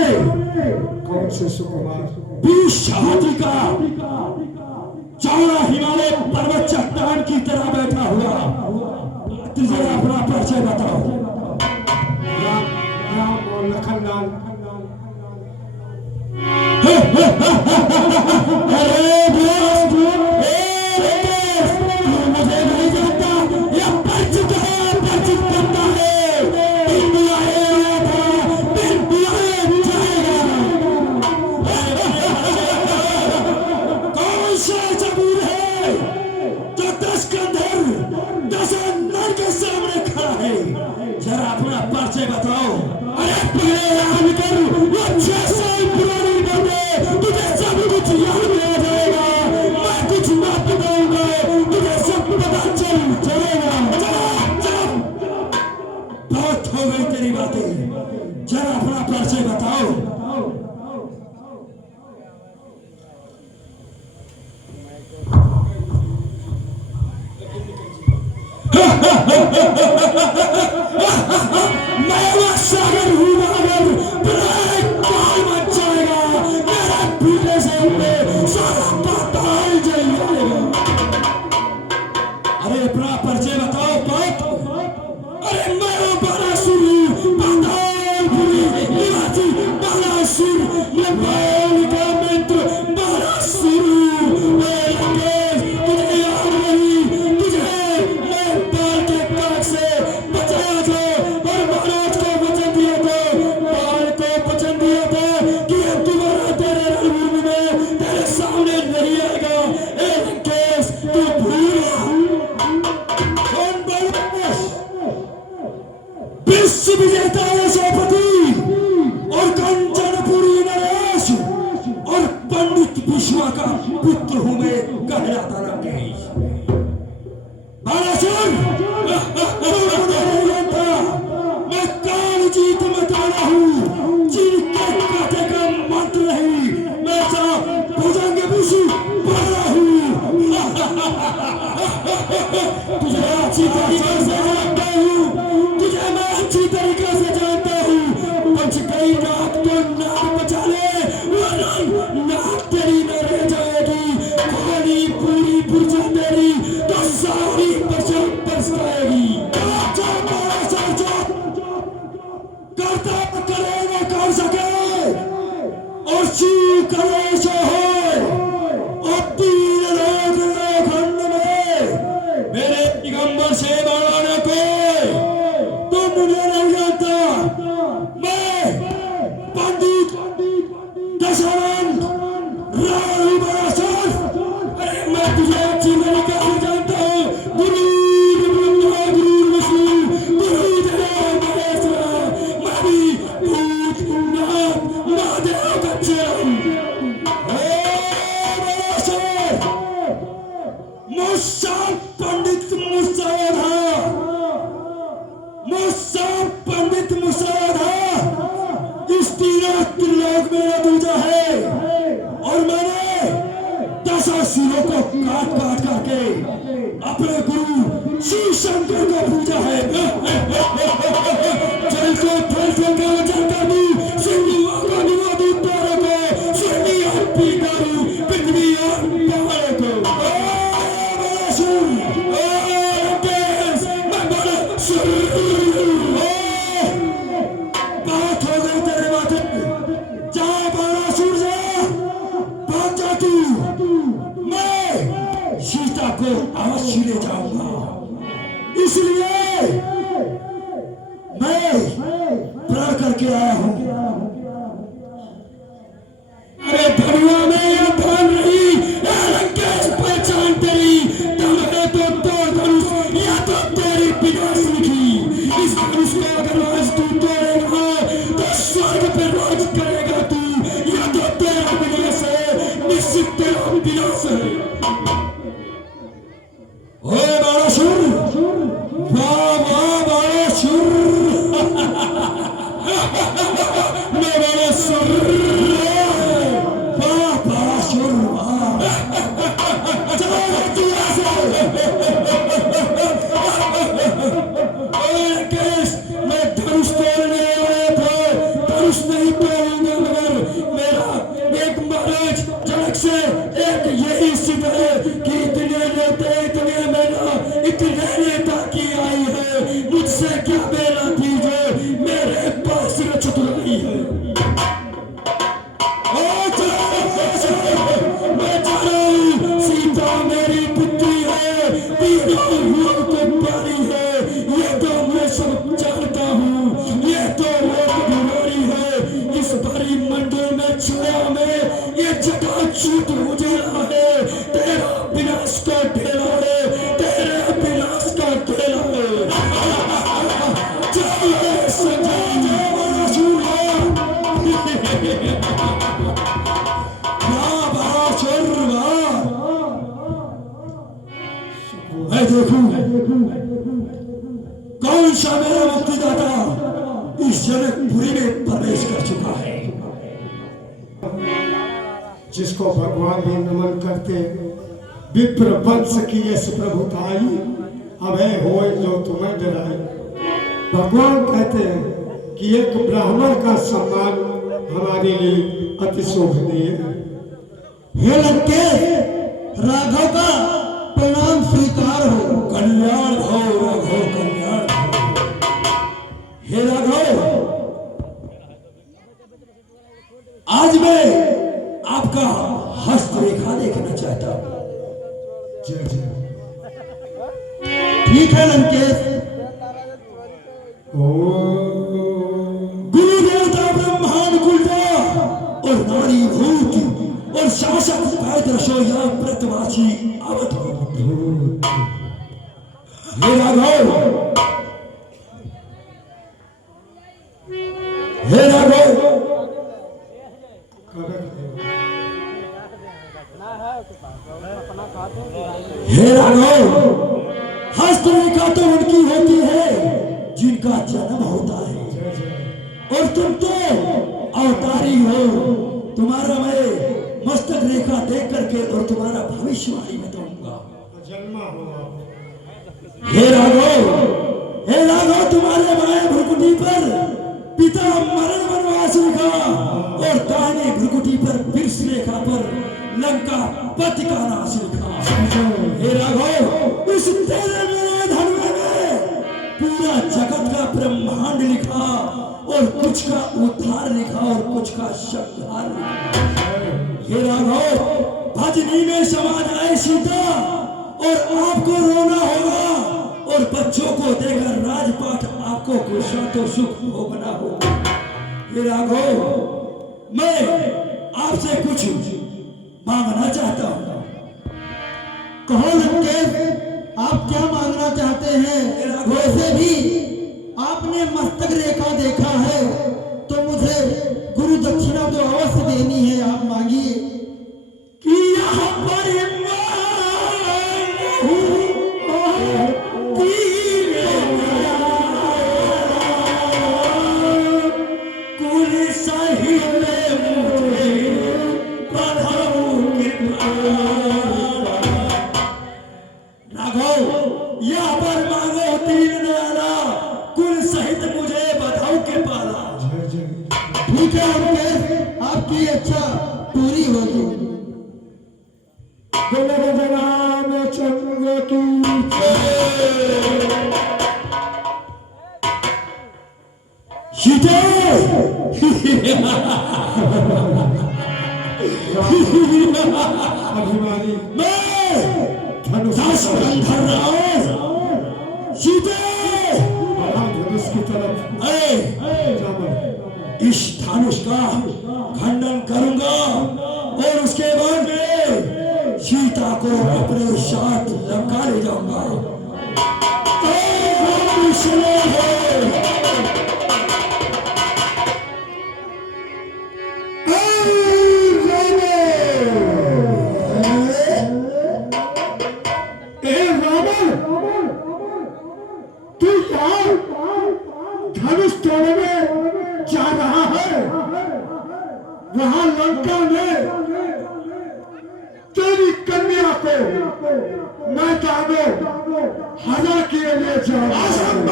कौन से सुकुमार 20 हाथी का चौड़ा हिमालय पर्वत चट्टान की तरह बैठा हुआ, जरा अपना परिचय बताओ। राम और लखनलाल। अरे दोस्त, तू मुझे नहीं जानता, यह परिचित है, परिचित करता है। बिन बुलाए आया था, बिन बुलाए जाएगा। कौन सा जबूर है जो 10 कंधर 10 नर के सामने खड़ा है? जरा अपना परिचय बताओ। अरे पहले याद कर, वो 6 साल पुरानी बातें, तुझे सब कुछ याद आ जाएगा। मैं कुछ ना बताऊंगा, तुझे सब पता चलेगा। चल बहुत हो गई तेरी बातें, जरा अपना परिचय बताओ। मैं वो सागर हूँ, अगर काल मच जाएगा मेरा पीछे से विजेता यशोपति और कंचनपुरी नरेश और पंडित विश्वा का पुत्र हूं मैं, कहलाता राकेश। बालासुर, मैं काल जीत मचाना हूं, जिनके काटे का मंत्र नहीं, मैं भुजंग विषु बड़ा हूं। तुझे अच्छी तरीके से जानता हूं, तुझे मैं अच्छी तरीके से जानता हूं। बच गई नाक तो नाक बचा ले, वरना नाक तेरी न रह जाएगी। खोली पूरी पुरजा तेरी तो सारी बचा पछताएगी। करता करे न कर सके और शिव करे सो हो, और तीन लोग लोखंड में मेरे दिगंबर से बड़ा न कोई। तुम मुझे नहीं जानता, मैं पंडित दशानंद राहु बरासर, अरे मैं तुझे अच्छी तरीके से जानता हूँ। गुरु ब्रह्मा गुरु विष्णु गुरु देव महेश्वर, मैं भी भूत नाथ महादेव का चेला हूँ। मुस्सा पंडित मुसावधा, मुस्सा पंडित मुसावधा, इस तीनों त्रिलोक मेरा दूजा है और मैंने 10 सिरों को काट काट करके अपने गुरु शिव शंकर को पूजा है। जल को फल से का वचन कर दूं, सिंधु का निवादी तारों को, सिंधी और पीतारू पृथ्वी और पहाड़ों को। बात हो गई तेरे माथे, जा बाणासुर जा, भाग जा तू। मैं सीता को अवश्य ले जाऊंगा, इसलिए मैं प्रण करके आया हूं। अरे धनुआ में या भान नहीं, लंकेश पहचान तेरी, तमने तो तोड़ धनुष या तो तेरी विनाश लिखी। इस धनुष को अगर आज तू तोड़ेगा तो स्वर्ग पे राज करेगा तू, या तो तेरा विनाश है, निश्चित तेरा विनाश है। ओए बाणासुर, वाह वाह बाणासुर, मैं बाणासुर, वाह बाणासुर वाह। चलो तू ऐसे, ओए केश, मैं धनुष तोड़ने आया था, धनुष नहीं तोड़ूंगा, मगर मेरा एक महाराज जनक से एक यही सिद्ध है कि इतने मेरा इतने नेता की आई है, मुझसे क्या बेला थी जो मेरे पास चतुराई है। मैं जा रहा हूँ, सीता मेरी पुत्री है, तीनों लोगों को प्यारी है, ये तो मैं सब जानता हूँ, ये तो लोग बीमारी है। इस भरी मंडल में छाया में ये जगह छूट उजला है, तेरा विनाश का ढेला है, तेरे विनाश का ढेला है। जय संजय जय बाणासुर, वाह बाणासुर वाह। मैं देखूं कौन सा मेरा मुक्तिदाता इस जनकपुरी में प्रवेश कर चुका है। जिसको भगवान भी नमन करते, विप्र वंश की यश प्रभुताई, अभय होए जो तुम्हें डराए। भगवान कहते हैं कि एक ब्राह्मण का सम्मान हमारे लिए अति शोभनीय है। हे लंकेश, राघव का प्रणाम स्वीकार हो। कल्याण हो राघव, कल्याण हो। हे राघव, आज मैं आपका हस्तरेखा देखना चाहता हूं। ठीक है लंकेश। गुरु देवता ब्रह्मांड कुलजा और नारी भूत और शासक पैदरशोया व्रतवासी अवधूत। हे राघव, लड़की होती है जिनका जन्म होता है, और तुम तो अवतारी हो। तुम्हारा मैं मस्तक रेखा देख करके और तुम्हारा भविष्यवाणी बताऊंगा। हे राघव, तुम्हारे बाएं भ्रुकुटी पर पिता मरण वनवास लिखा और दाहिने भ्रुकुटी पर विष रेखा पर लंका पति का नाश लिखा। हे राघव, इस तेरे मेरे धर्म में पूरा जगत का ब्रह्मांड लिखा और कुछ का उद्धार लिखा और कुछ का संहार लिखा। हे राघव, भजनी में समा जाए सीता और आपको रोना होगा और बच्चों को देकर राजपाट आपको गुस्सा तो सुख भोगना होगा। हे राघव, मैं आपसे कुछ मांगना चाहता हूँ। कहो लंकेश, आप क्या मांगना चाहते हैं? वैसे भी आपने मस्तक रेखा देखा है तो मुझे गुरु दक्षिणा तो अवश्य देनी है। आप मांगिए। कि यहाँ पर कुल सही में मुझे बढ़ाओ कृपा। राघव, यहाँ पर मांगो तीन नयाला, कुल सहित मुझे बधाओ के पाला। ठीक है लंकेश, आपकी इच्छा पूरी होगी। रामचंद्र की सीते अभिमानी मैं धनुष धर रहा हूं। सीते धनुष की तरफ इस धनुष का खंडन करूंगा और उसके बाद में सीता को अपने साथ लंका ले जाऊंगा। धनुष तोड़ने जा रहा है। वहां लंका में तेरी कन्या को मैं दानो हरा किए ले जा रहा हूं।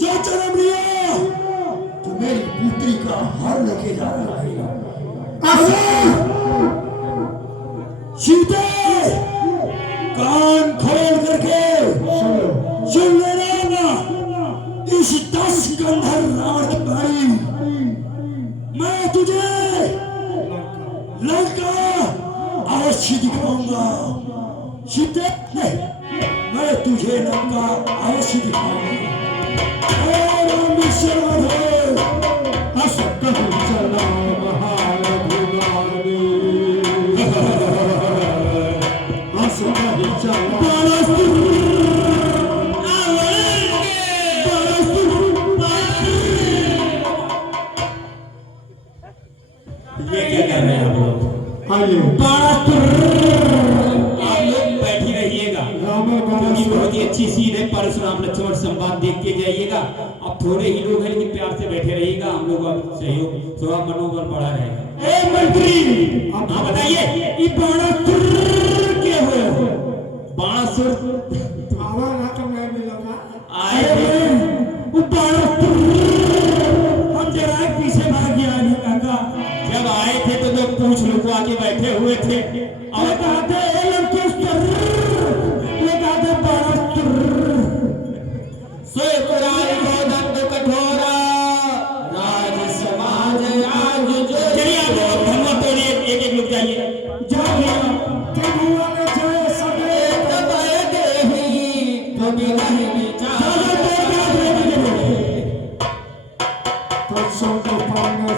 जो जन्म लिया जो मेरी पुत्री का हार लेके जा रहा है। सीते, कान खोल करके सुन लेना। इस 10 गंधर्व रावण की बारी मैं तुझे लंका अवश्य दिखाऊंगा। सीते, मैं तुझे लंका अवश्य दिखाऊंगा। ये क्या कर रहे हैं आप लोग? आइए आप लोग बैठी रहिएगा, क्योंकि बहुत ही अच्छी सीन है। परशुराम लक्ष्मण संवाद देख के जाइएगा। अब थोड़े ही लोग हैं लेकिन प्यार से बैठे रहिएगा। हम लोग अब सहयोग थोड़ा मनोबल बढ़ा रहेगा। ए मंत्री, आप बताइए ये बाणासुर क्या हुए? बाणासुर आवाज आकर मैं मिलूंगा। आए थे। वो बाणासुर हम जरा पीछे भाग गया है काका। जब आए थे तो लोग पूछ लोग आके बैठे हुए थे और कहा था ए लंकेश्वर, ये कहा था बाणासुर। सोयपुरारी गोदंड कठोरा राज समाज राज जो। चलिए आप लोग धर्म तोड़िए, एक एक लोग जाइए। जाओ त्रिभुवन जय समेत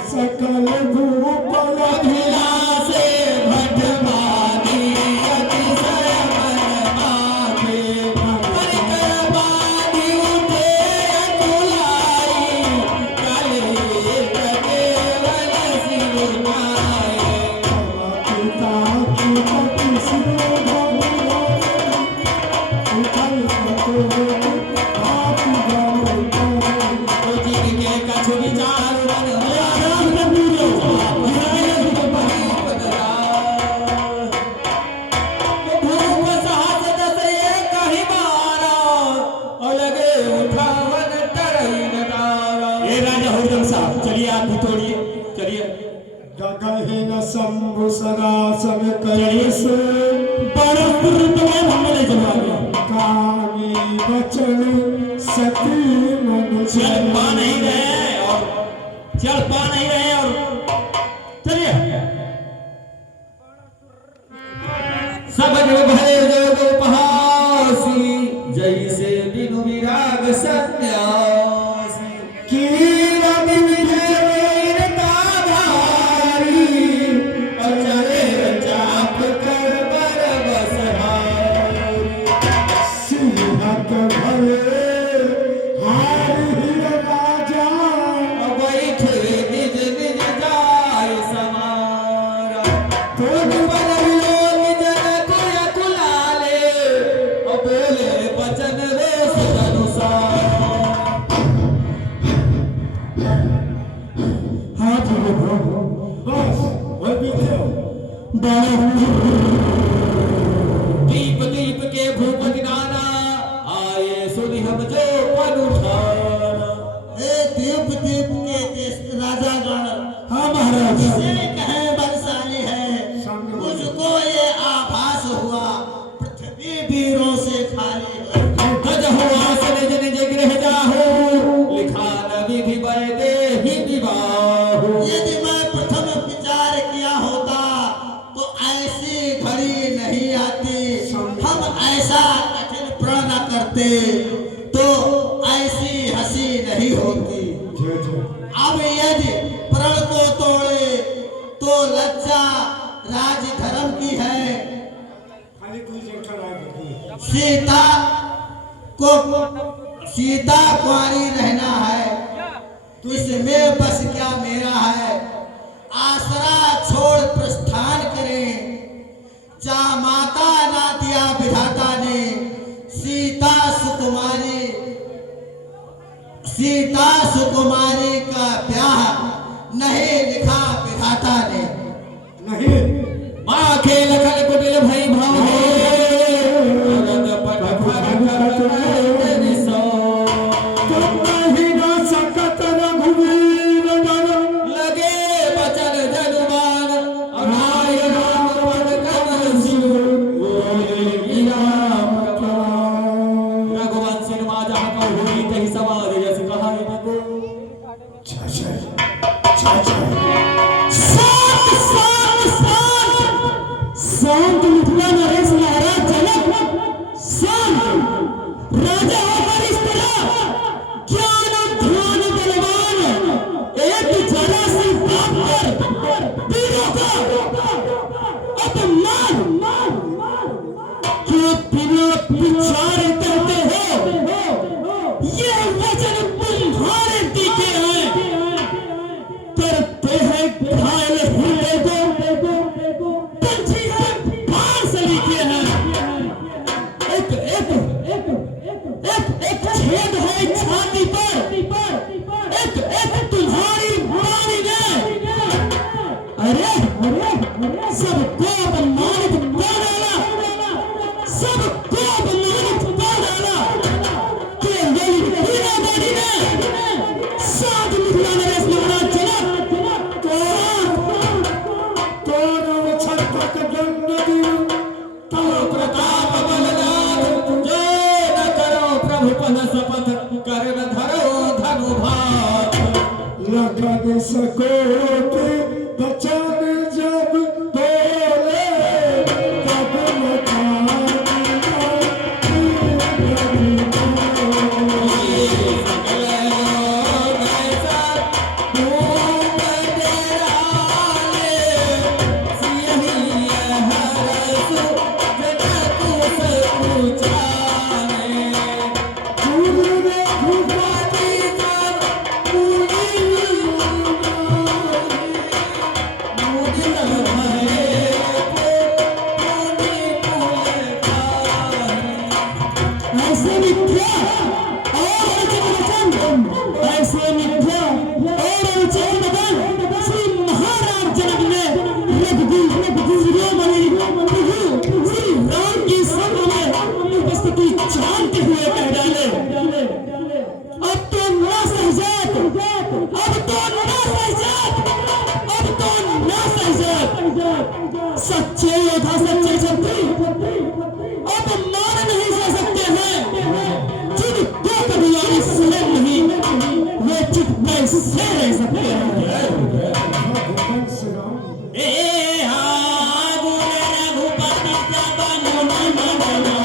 सकल भूप अभिलाषे भटमानी गगन शंभु सदा सब कैस बड़ा तुम्हें हम ले चलवा गया कामी बचन सती मन चल पा नहीं रहे और चल पा नहीं रहे और चलिए सब भले जोग उपहासी जैसे बिनु विराग सन्यासी कीरत विजयता भारी अचले चाप कर बरबस हारी सिंहक भले हारि राजा बैठे निज निज जाय समारा तुम बन लोग जन कुल कुलाले बोले बचन वेश अनुसार हाथ में प्रभु बस वही बीते दीप दीप के भूपति नाना आए सुनि हम जो पन उठाना हे दीप दीप के देश राजा गण, हाँ महाराज इसे कहें बलशाली है। मुझको ये आभास हुआ पृथ्वी वीरों से खाली है। गज हुआ से निज निज गृह जाहु लिखा न विधि वैदे ही विवाहु यदि मैं प्रथम विचार किया होता तो ऐसी घड़ी नहीं आती, हम ऐसा कठिन प्रण न करते तो ऐसी हंसी नहीं होती। अब यदि प्रण को तोड़े तो लज्जा राज धर्म की है। खाली तू जेठा राय बदली सीता कुंवारी रहना है तो इसमें बस क्या मेरा है। आसरा छोड़ प्रस्थान करें, जा माता ना दिया विधाता ने, सीता सुकुमारी का ब्याह नहीं लिखा विधाता ने। नहीं माँ के लखन कुटिल भई भाव अगन पट फर तेरी सो तुम नहीं ना सकत रघुवीर नर लगे बचन जनुमान अनाय राम पद कमल सिंह बोले राम रघुवंशी माँ जहाँ का हुई तही समाज जैसे कहा को चाचा शांत मिथिला नरेश महाराज जनक शांत राजा होकर इस तरह ज्ञान ध्यान बलवान एक जरा सी बात पर वीरों का अपमान क्यों बिना विचार करते हो। ये वचन तुम्हारे दिखे हैं, करते हैं घायल हृदय को पंछी है बाण सलीके हैं। एक छेद है छाती पर, एक तुम्हारी वाणी में। अरे सबको अपमानित कर डाला, सबको अपमानित कर डाला। केवल बिना बड़ी ने सात मिथिला नरेश महाराज जनक तोरण छत्रक दंड दियो तव प्रताप बलनाथ जो न करो प्रभु पद शपथ कर न धरो धनु भात लगन सकोट बचन जब बोले तब Thank you. शेर सफेद भगवंश राम ए हाँ बोले रघुपति सब मन मनवा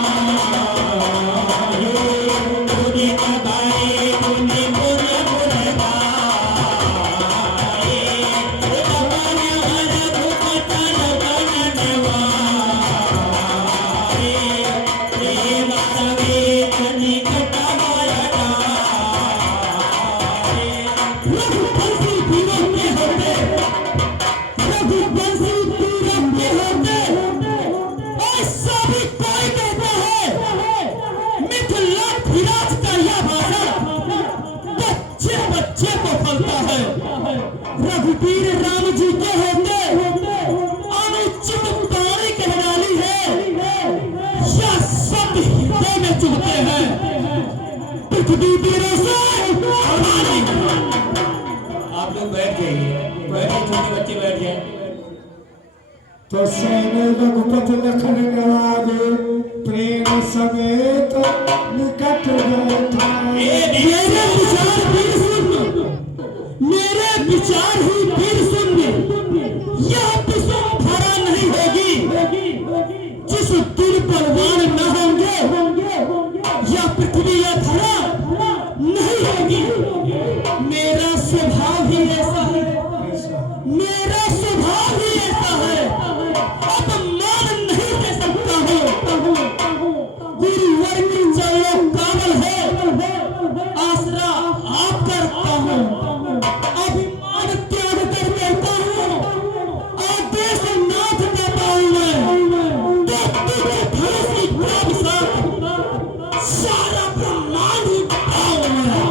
तूने कबाए तूने गुण गुण गाए पवन रघुपति बनवा प्रेम समेत निकट बरता रघुपति वीरों के होते रघुवंशी पूरब के होते ऐसा भी कोई कहता है मिथिला धिराज का यह भाषा बच्चे बच्चे को फलता है रघुवीर राम जी के होते अनुचित बाणी कह डाली है यह सब हृदय में चुभते हैं पृथ्वी वीरों से हमारी आप लोग बैठ जाइए, छोटे बच्चे बैठ जाए। तो सैन्य रघुपति लखन नवाज प्रेम समेत निकट बैठा मेरे विचार वीर सुन मेरे विचार ही वीर सुन यह विषम भरा नहीं होगी जिस दिन बलवान न होंगे यह पृथ्वी या धरा नहीं होगी मेरा स्वभाव ही ऐसा है मेरा स्वभाव ही ऐसा है अब मान नहीं दे सकता हूँ गुरुवर की चरणों काबल है आसरा आप करता हूँ अभिमान त्याग कर देता हूँ आदेश नाथ देता हूँ मैं तुझे धनुष की प्राप साथ सारा ब्रह्मांड ही बताऊँ मैं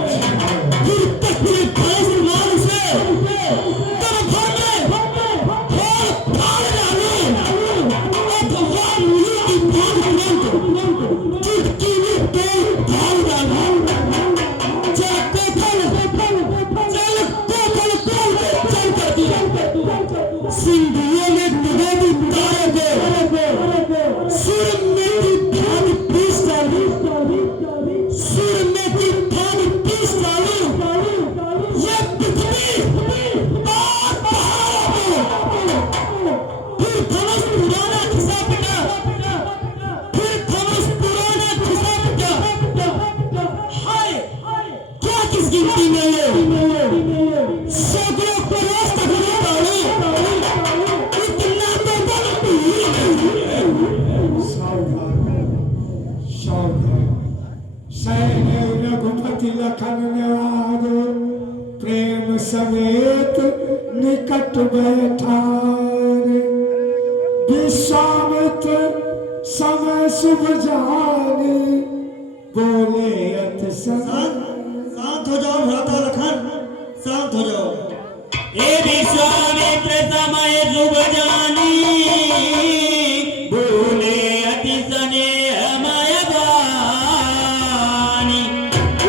फिर तक मेरे धनुष मान से कर भर में और फाड़ डालूं अथवा मुझे की भाग तुरंत चुटकी में तोड़ डाल डालूं चल कर दिया सिंधुओं में डूबे दी तारों को सुर में की धान पीस डाली सुर में की धान पीस डाली ये पृथ्वी और पहाड़ों को फिर धनुष पुराना खिसा पिटा फिर धनुष पुराना खिसा पिटा हाय क्या किस गिनती में ये सैकड़ों परोस तक नहीं डाले इतना तो बल भी नहीं सावधान सावधान सैन्य रघुपति लखन नवाज प्रेम समेत निकट बैठा विश्वामित्र समय शुभ जाने बोले अत शांत हो जाओ भ्राता लखन शांत हो जाओ ए विश्वामित्र समय शुभ जानी बोले अति स्नेहमय वाणी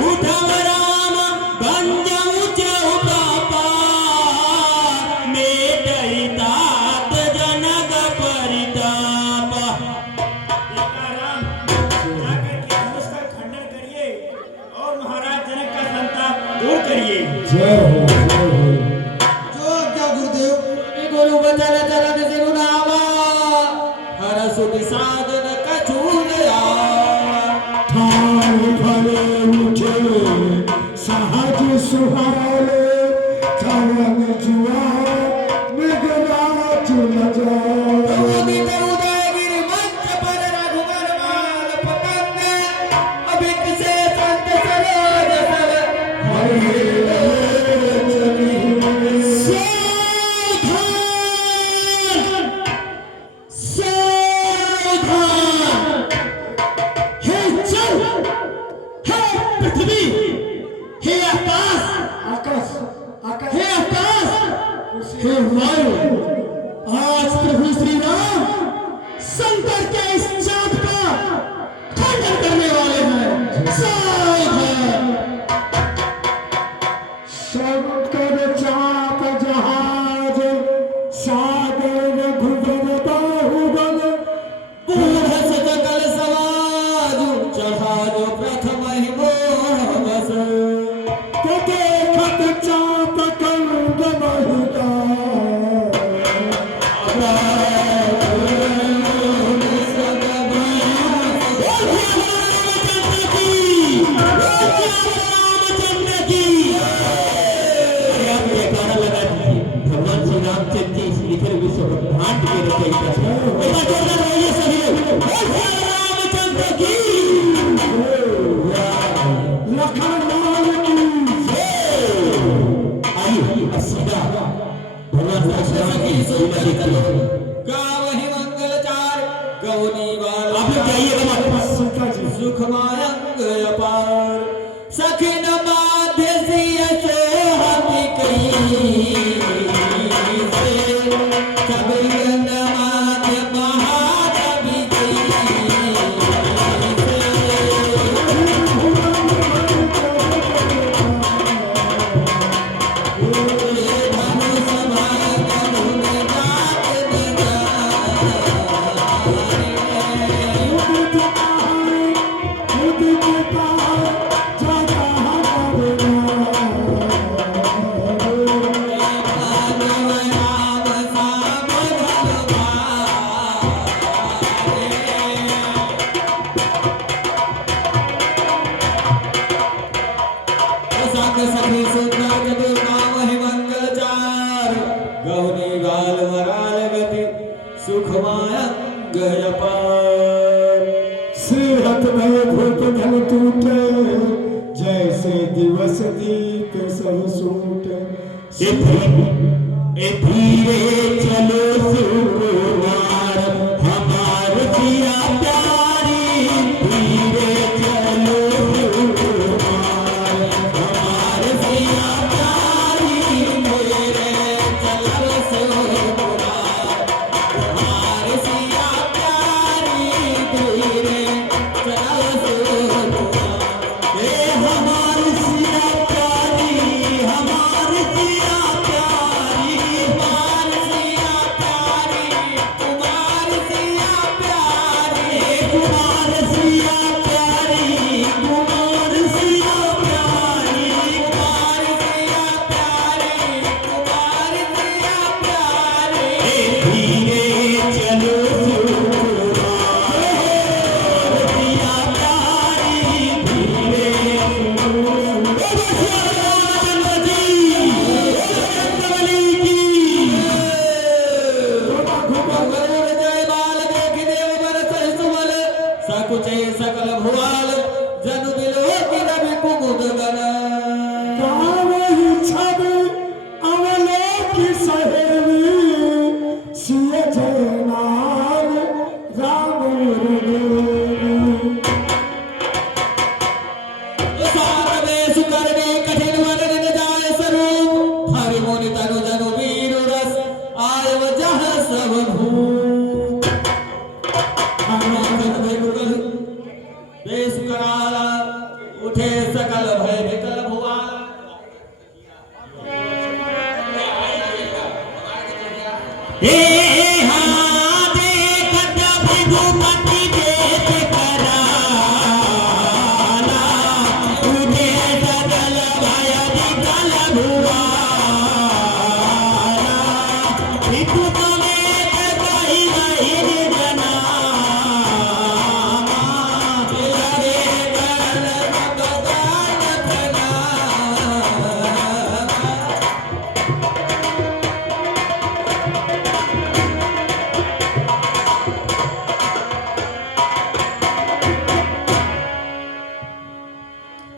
उठव राम भंजऊ चौपापा मेटई तात जनक परिताप सीताराम जाकर के धनुष का खंडन करिए और महाराज जनक का संताप दूर करिए। जय हो जो आज्ञा गुरुदेव गुरु बचन चरण सिरु नावा हर सुख साधन कछूल ठार भले उठे सहज सुहाले कवन जुआ मृगराज लजा उदयगिरि मंच पर रघुवर माल पतंग अभिक से संत सरोज सर पृथ्वी हे आकाश आकाश आकाश हे आकाश हे वायु आज प्रभु श्री राम शंकर के इस चाँद का खंडन करने वाले हैं सावधान शंकर चाप जहाज सागर रघुवर बाहुबल बूढ़ सकल समाज चढ़ा जो प्रथम ही मोह बस तो देखत चाप रामचंद्र जी इस लिखे विश्व ब्रह्मांड के रचयिता थे। एक बार जोरदार बोलिए सभी लोग, बोल श्री रामचंद्र की लखन लाल की जय। आइए अब सीधा भगवान परशुराम की लीला देखते हैं। गावहि मंगलचार गौनी वाल आप लोग जाइएगा मत। सीता जी सुख मायंग अपार सखिन माध्य सिय से हाथी कई से कबीरन माध्य महाकवि कई सखी सुंदर जदु गावहि मंगलचार गौनी गाल मराल गति सुख मायंग अपार। श्रीरथ में भूप धन टूटे जैसे दिवस दीप सब सूटे। ए धीरे चलो सुकुमार हमार जिया प्यारी, धीरे चलो सुकुमार हमार जिया प्यारी, मेरे चलो सुकुमार हमार जिया प्यारी, धीरे चलो सुकुमार। ए हमार जिया प्यारी, हमार जिया प्यारी, हमार जिया प्यारी, कुमार जिया प्यारी, कुमार जिया प्यारी, कुमार जिया प्यारी, कुमार जिया प्यारी, कुमार जिया प्यारी। ए धीरे चलो सुकुमार जिया प्यारी, धीरे सकल भुआल जनु बिलो की रवि कुमुद गण कावहि छब अवलोक सहेली सिय जयनाल राम देवी। सार में सुकरने कठिन वर्णन जाय स्वरूप हरि मुनि तनु जनु वीर रस आयव जह सब भूप। देश कराला उठे सकल भय विकल भुआल।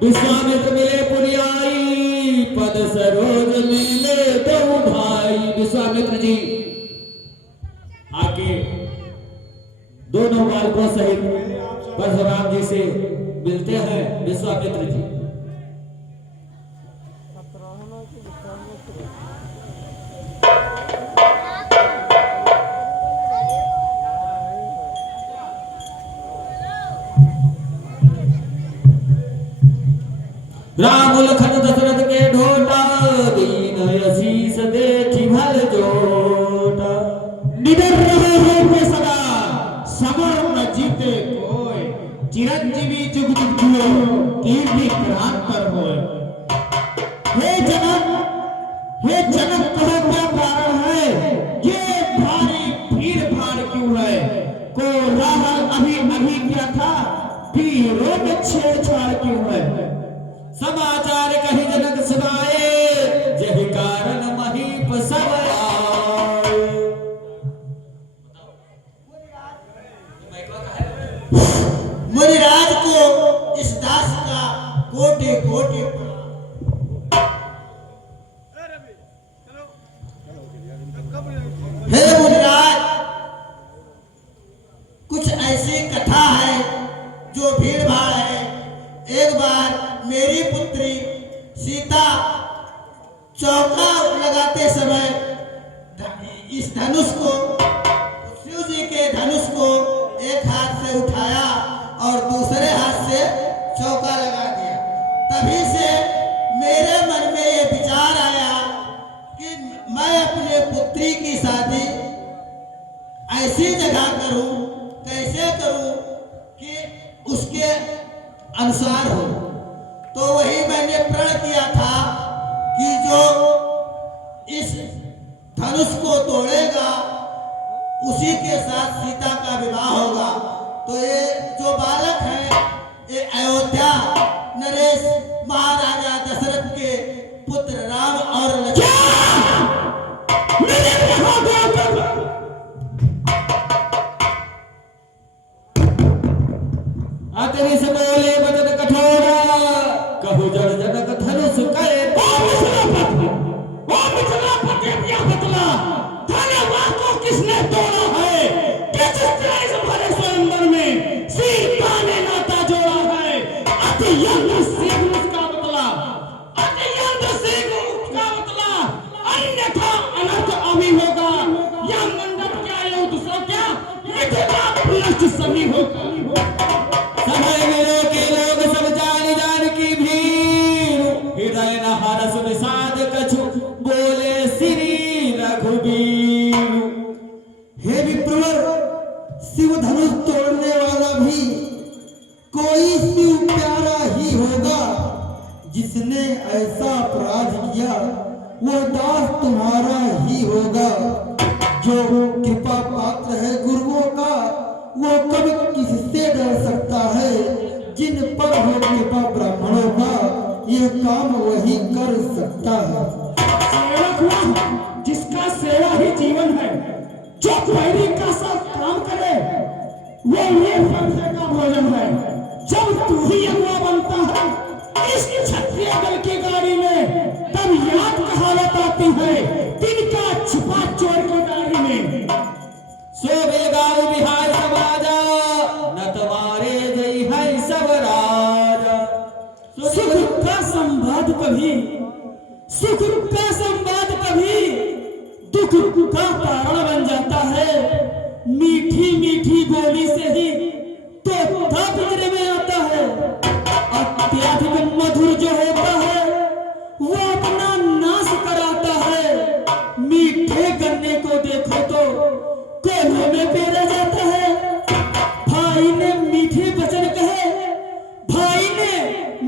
विश्वामित्र मिले पुरियाई पद सरोज मिले दो भाई। विश्वामित्र जी आके दोनों बालकों सहित परशुराम जी से मिलते हैं। विश्वामित्र जी राम लखन दशरथ के ढोटा दीन असीस देखी भल जोटा। निडर रहे हो पे सदा समर न जीते कोई, चिरंजीवी जुग जुग जियो कीर्ति क्रांत पर होए। हे जनक कहो क्या कारण है, ये भारी भीड़ भाड़ क्यों है। को राह अभी अभी क्या था, वीरों में छेड़छाड़ क्यों है। समाचार कही जनक सुनाए, जहि कारण महीप सब आए। हे मुनिराज, कुछ ऐसी कथा है जो भीड़ भाड़ है। एक बार मेरी पुत्री सीता चौका लगाते समय इस धनुष को, शिव जी के धनुष को एक हाथ से उठाया और दूसरे हाथ से चौका लगा दिया। तभी से मेरे मन में ये विचार आया कि मैं अपने पुत्री की शादी ऐसी जगह करूं, कैसे करूं कि उसके अनुसार हो। तो वही मैंने प्रण किया था कि जो इस धनुष को तोड़ेगा उसी के साथ सीता का विवाह होगा। तो ये जो बालक है ये अयोध्या नरेश महाराजा दशरथ के पुत्र राम और लक्ष्मण। अतरी से बोले बचन कठोरा, कहु जड़ जनक धनुष करे किसने तोड़ा है? किस भरे स्वयंवर में सीता ने नाता जोड़ा है? अत्यंत सिंह उसका बदला, अत्यंत सिंह उसका बदला, अन्यथा अनर्थ अभी होगा। यह मंडप क्या, यह दूसरा क्या, मिथिला पुनश्च सभी होगा। समय में के लोग सब जान की भीड़, हृदय न हरस विषाद कछु बोले श्री रघुबीर। हे विप्रवर, शिव धनुष तोड़ने वाला भी कोई शिव प्यारा ही होगा। जिसने ऐसा अपराध किया वो दास तुम्हारा ही होगा। जो कृपा पात्र है गुरुओं का वो कभी किससे डर सकता है? जिन पर हो कृपा ब्राह्मणों का ये काम वही कर सकता है। सेवक हुआ जिसका सेवा ही जीवन है, जो पैरी का सब काम करे वो ये फंसे का भोजन है। जब तू ही अगुआ बनता है इस क्षत्रिय दल की गाड़ी में, तब याद कहावत आती है तिनका छुपा चोर की गाड़ी में। सो बेगाऊ बिहार समाजा, न तुम्हारे जई है सब राजा। सुख का संवाद कभी, सुख का संवाद कभी दुख का कारण बन जाता है। मीठी मीठी बोली से ही तो पिंजरे में आता है। अत्यधिक मधुर जो होता है वो अपना नाश कराता है। मीठे गन्ने को देखो तो कोल्हे में पेरा जाता है। भाई ने मीठे वचन कहे, भाई ने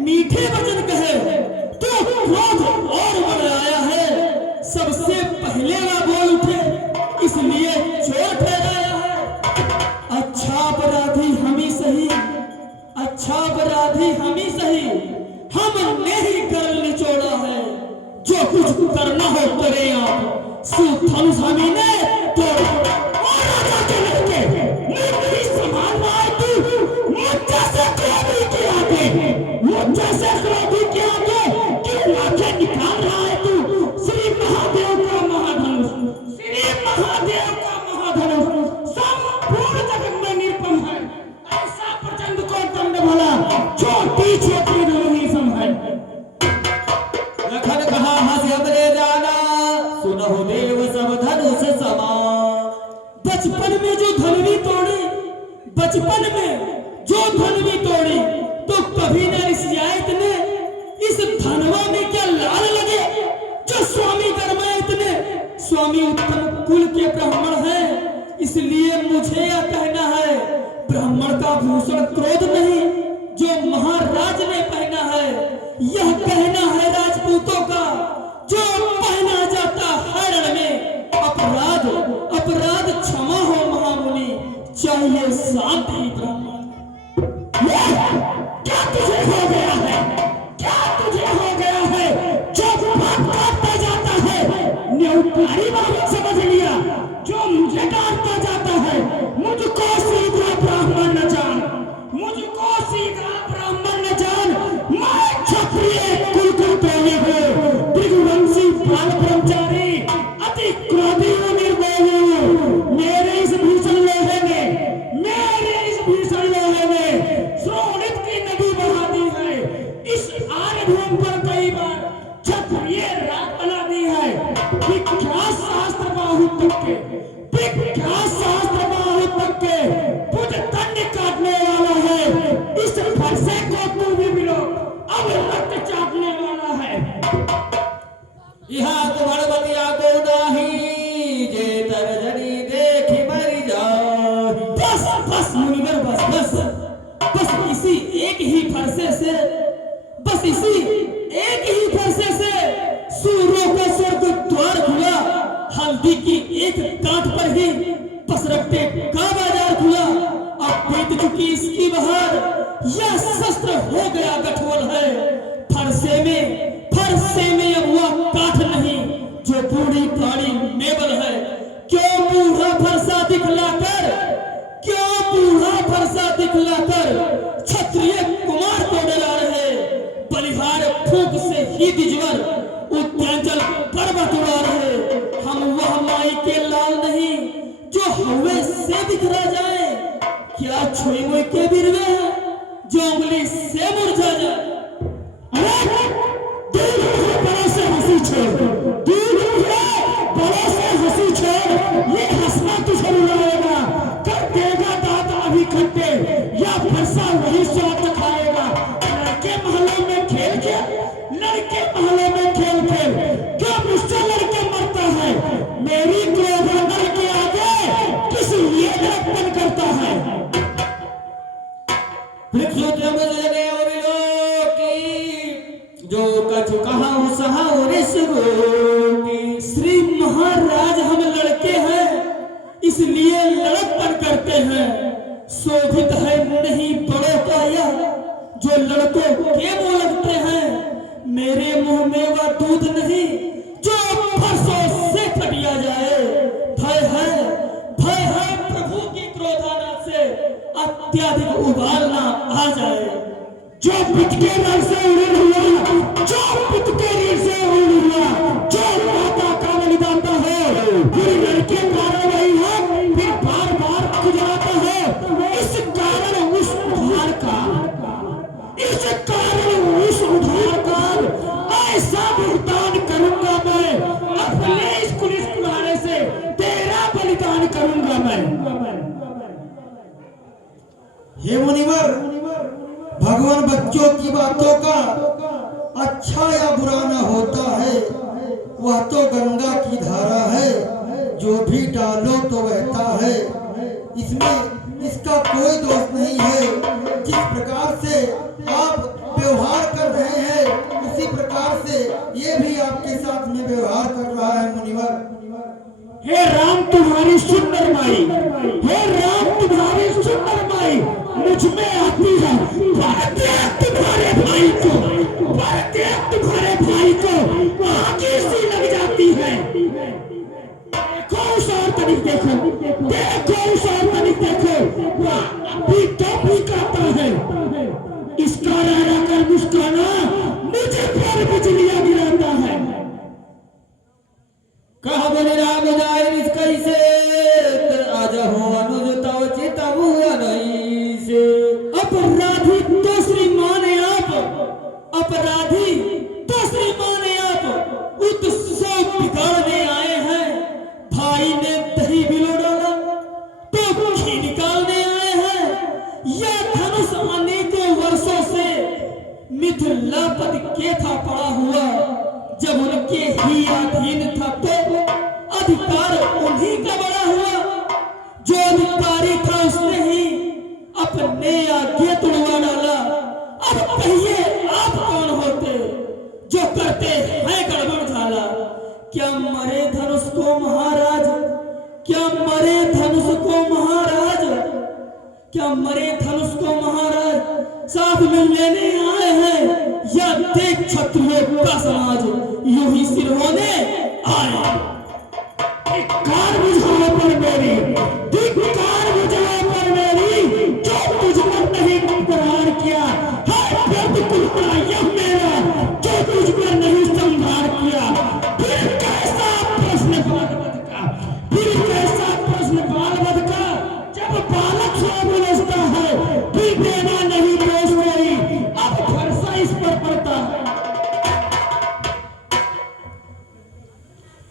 मीठे वचन कहे तो क्रोध और बढ़ आया है। सबसे पहले वह बोल उठे इसलिए चोर ठहराया है। अच्छा अपराधी हम ही सही, अच्छा अपराधी हम ही सही, हमने ही गरल निचोड़ा है। जो कुछ करना हो करे आप, सुधन स्वामी ने तो राजा के लड़के नहीं संभाल रहा है। तू मुझसे से क्रोधी किया के, मुझसे से क्रोधी किया के क्यों आंखें निकाल रहा है तू? श्री महादेव का महाधनुष, श्री महादेव का महाधनुष संपूर्ण जगत में निरुपम है। ऐसा प्रचंड को दंड भला छोटी छोटी धनुही संभाल। लखन कहा हंस हमरे जाना, सुनहु देव सब धनुष समान। बचपन में जो धनवी तोड़ी, बचपन में जो धनवी तोड़ी तो कभी न रिसिया इतने। इस धनवा में क्या लाल लगे जो स्वामी कर्मा इतने। स्वामी उत्तम कुल के ब्राह्मण है, इसलिए मुझे यह कहना है ब्राह्मण का भूषण क्रोध नहीं जो महाराज ने पहना है। यह कहना है राजपूतों का जो पहना जाता है रण में। अपराध अपराध क्षमा हो महामुनि, चाहिए शांति ब्राह्मण। क्या तुझे हो गया है? क्या तुझे हो गया है जो बात काटता जाता है? न्यौकारी बात समझ लिया जो मुझे काटता जाता है। मुझको सीधा ब्राह्मण न जान, मुझको सीधा ब्राह्मण न जान। मैं क्षत्रिय कुल का प्रेमी हूँ, त्रिगुवंशी बाल ब्रह्मचारी, अति क्रोधी और निर्भय विख्यात शास्त्र बाहु तक के बुध दंड काटने वाला है। इस फरसे को तू भी मिलो, अब रक्त चाटने वाला है। यहाँ तुम्हारे बतिया को नाही जे तरजनी देखी मर जाही। बस बस मुनिवर, बस बस बस इसी एक ही फरसे से, बस इसी एक ही फरसे से सूरों का स्वर्ग द्वार खुला। हल्दी की एक गांठ पर ही बस रखते का बाजार खुला। अब बीत चुकी इसकी बहार, यह शस्त्र हो गया गठोल है। फरसे में अब वह काठ नहीं जो बूढ़ी पाड़ी नेबल है। क्यों बूढ़ा फरसा दिखलाकर, क्यों बूढ़ा फरसा दिखलाकर क्षत्रिय कुमार को डरा रहे। बलिहार फूंक से ही दिजवर उद्यांचल पर्वत उड़ा रहे। हम वह माई के लाल नहीं जो हवे से बिखरा जाए। क्या छुई मुई के बिरवे हैं जो उंगली से मुरझा जाए। बड़ों से हंसी छोड़, बड़ों से हंसी छोड़, ये हंसना तुझे रुलाएगा। कर देगा दांत अभी खट्टे, या फरसा वही स्वाद खाएगा। लड़के महलों में खेल खेल, लड़के महलों में खेल खेल, क्यों मुझसे लड़के मरता है। मेरी क्रोधनल के आगे किस लिए लड़कपन करता है। जो कछु कहाऊं सहाऊं रिसगो की। श्री महाराज, हम लड़के हैं इसलिए लड़कपन करते हैं। शोभित है नहीं बड़ों का यह जो लड़कों के मुंह लगते हैं। मेरे मुंह में वह दूध नहीं जो फरसों से फटिया जाए। भय है प्रभु की क्रोधाना से अत्याधिक उबालना आ जाए। जो पिट के रण से उड़ हुआ, जो पिट के रण से उड़ हुआ, जो माता का बलिदाता है, बुरी लड़के कार्रवाई है फिर बार बार गुजराता है। इस कारण उस उधार का, इस कारण उस उधार का ऐसा भुगतान करूंगा मैं। अपने इस पुलिस कुल्हाड़े से तेरा बलिदान करूंगा मैं। हे मुनिवर, भगवान बच्चों की बातों का अच्छा या बुरा न होता है। वह तो गंगा की धारा है, जो भी डालो तो बहता है। इसमें इसका कोई दोष नहीं है। जिस प्रकार से आप व्यवहार कर रहे हैं, उसी प्रकार से ये भी आपके साथ में व्यवहार कर रहा है मुनिवर। हे राम तुम्हारी सुंदर माई, हे राम तुम्हारी सुंदर माई मुझ में आती है। तुम्हारे भाई को, तुम्हारे भाई को आगे सी लग जाती है। देखो उस और तनिक देखो, देखो उस और तनिक देखो, अभी तो मुस्कुराता है। इसका रह कर मुस्कुराना मुझे पर बिजलियां गिराता है। कह बोले राम जाय कैसे आज हो अनुज तव चितबु नहीं से। अपराधी तो श्रीमान आप, अपराधी तो श्रीमान आप उत्सव बिगाड़ने आए हैं। भाई ने दही बिलो डाला तो घी निकालने आए हैं। यह धनुष अनेकों वर्षों से मिथिलापति के था पड़ा हुआ। जब उनके ही अधीन था तो अधिकार उन्हीं का बड़ा हुआ। जो अधिकारी था उसने ही अपने आगे तुड़वा डाला। अब कहिए आप कौन होते जो करते हैं गड़बड़ झाला। क्या मरे धनुष को महाराज, क्या मरे धनुष को महाराज, क्या मरे धनुष को महाराज साथ में लेने आए हैं। या देख क्षत्रियों का समाज यूं ही सिर होने आए। धिक्कार बुझाओ पर मेरी, धिक्कार बुझाओ पर मेरी, जो तुझ पर नहीं प्रहार किया है प्रतिकूल का यह मेरा, जो तुझ पर नहीं संभार किया। फिर कैसा प्रश्न बालवध का, फिर कैसा प्रश्न बालवध का। जब बालक सो बुलसता है फिर देना नहीं दोष कोई। अब फरसा इस पर पड़ता है।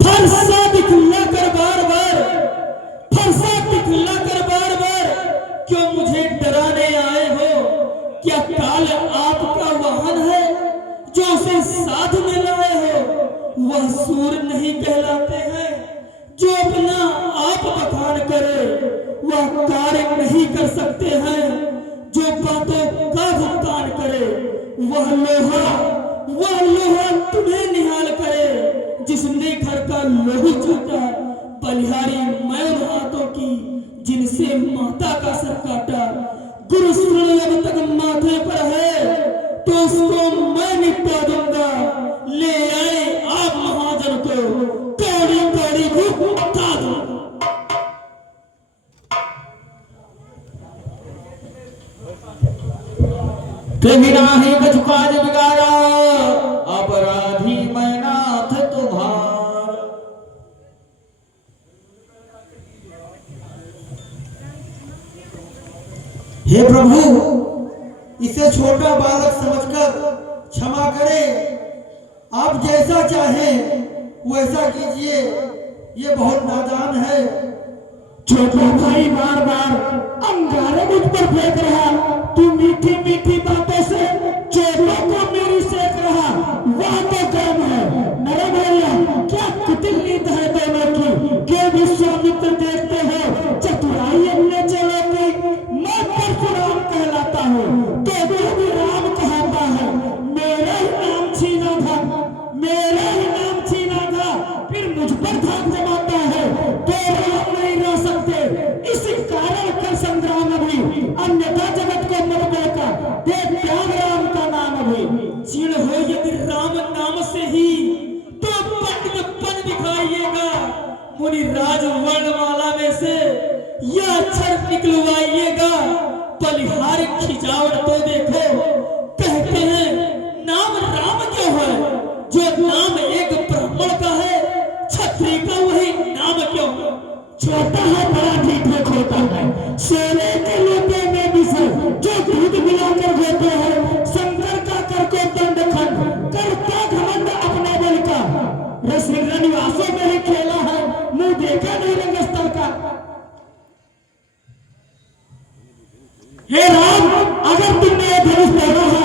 फरसा दिखलाकर बार बार असुर नहीं कहलाते हैं। जो अपना आप बखान करे वह कार्य नहीं कर सकते हैं। जो बातों का भुगतान करे वह लोहा तुम्हें निहाल करे। जिसने घर का लोही चाटा बलिहारी मैं उन हाथों की जिनसे माता का सर काटा। गुरु शरण जब तक माथे पर है तो उसको मैं निपटा दूंगा। ले आए आप महाजन को कौड़ी कौड़ी भूख उठा दो। कभी नाही कछु काज बिगाड़ा अपराधी मैं नाथ तुम्हार। हे प्रभु, इसे छोटा बालक समझकर क्षमा करें। आप जैसा चाहें वैसा कीजिए, ये बहुत नादान है। छोटा भाई बार बार अंगारे मुझ पर फेंक रहा। तू मीठी मीठी बातों से चोटों को मेरी सेक रहा। वह तो गर्म है नरम भैया, क्या कुटिल नीत है दोनों की। के विश्वामित्र देखते हो चतुराई अपने चलो की। मैं परशुराम कहलाता हूँ तो भी राम कहता है। मेरा ही नाम छीना था, मेरा ही नाम छीना था, फिर मुझ पर धाक जमाता है। तो राम नहीं रह सकते, इसी कारण कर संग्राम अभी। अन्यथा जगत को मत बेका, दे त्याग राम का नाम अभी। चिड़ हो यदि राम नाम से ही तो पंडितपन दिखाइएगा। मुनि राज वर्णमाला में से यह अक्षर निकलवाइएगा। बलिहारी खिजावट तो देखो, कहते हैं नाम राम क्यों है। जो नाम एक ब्राह्मण का है क्षत्रिय का वही नाम क्यों। छोटा है बड़ा ढीठ में खोता है। सोने के लोटे में विषय जो दूध मिलाकर देते हैं। शंकर का कर को दंड खंड करता घमंड अपने बल का। रनिवासों में ही खेला है, मुंह देखा नहीं रंगस्थल का। हे राम, अगर तुमने धनुष तोड़ा है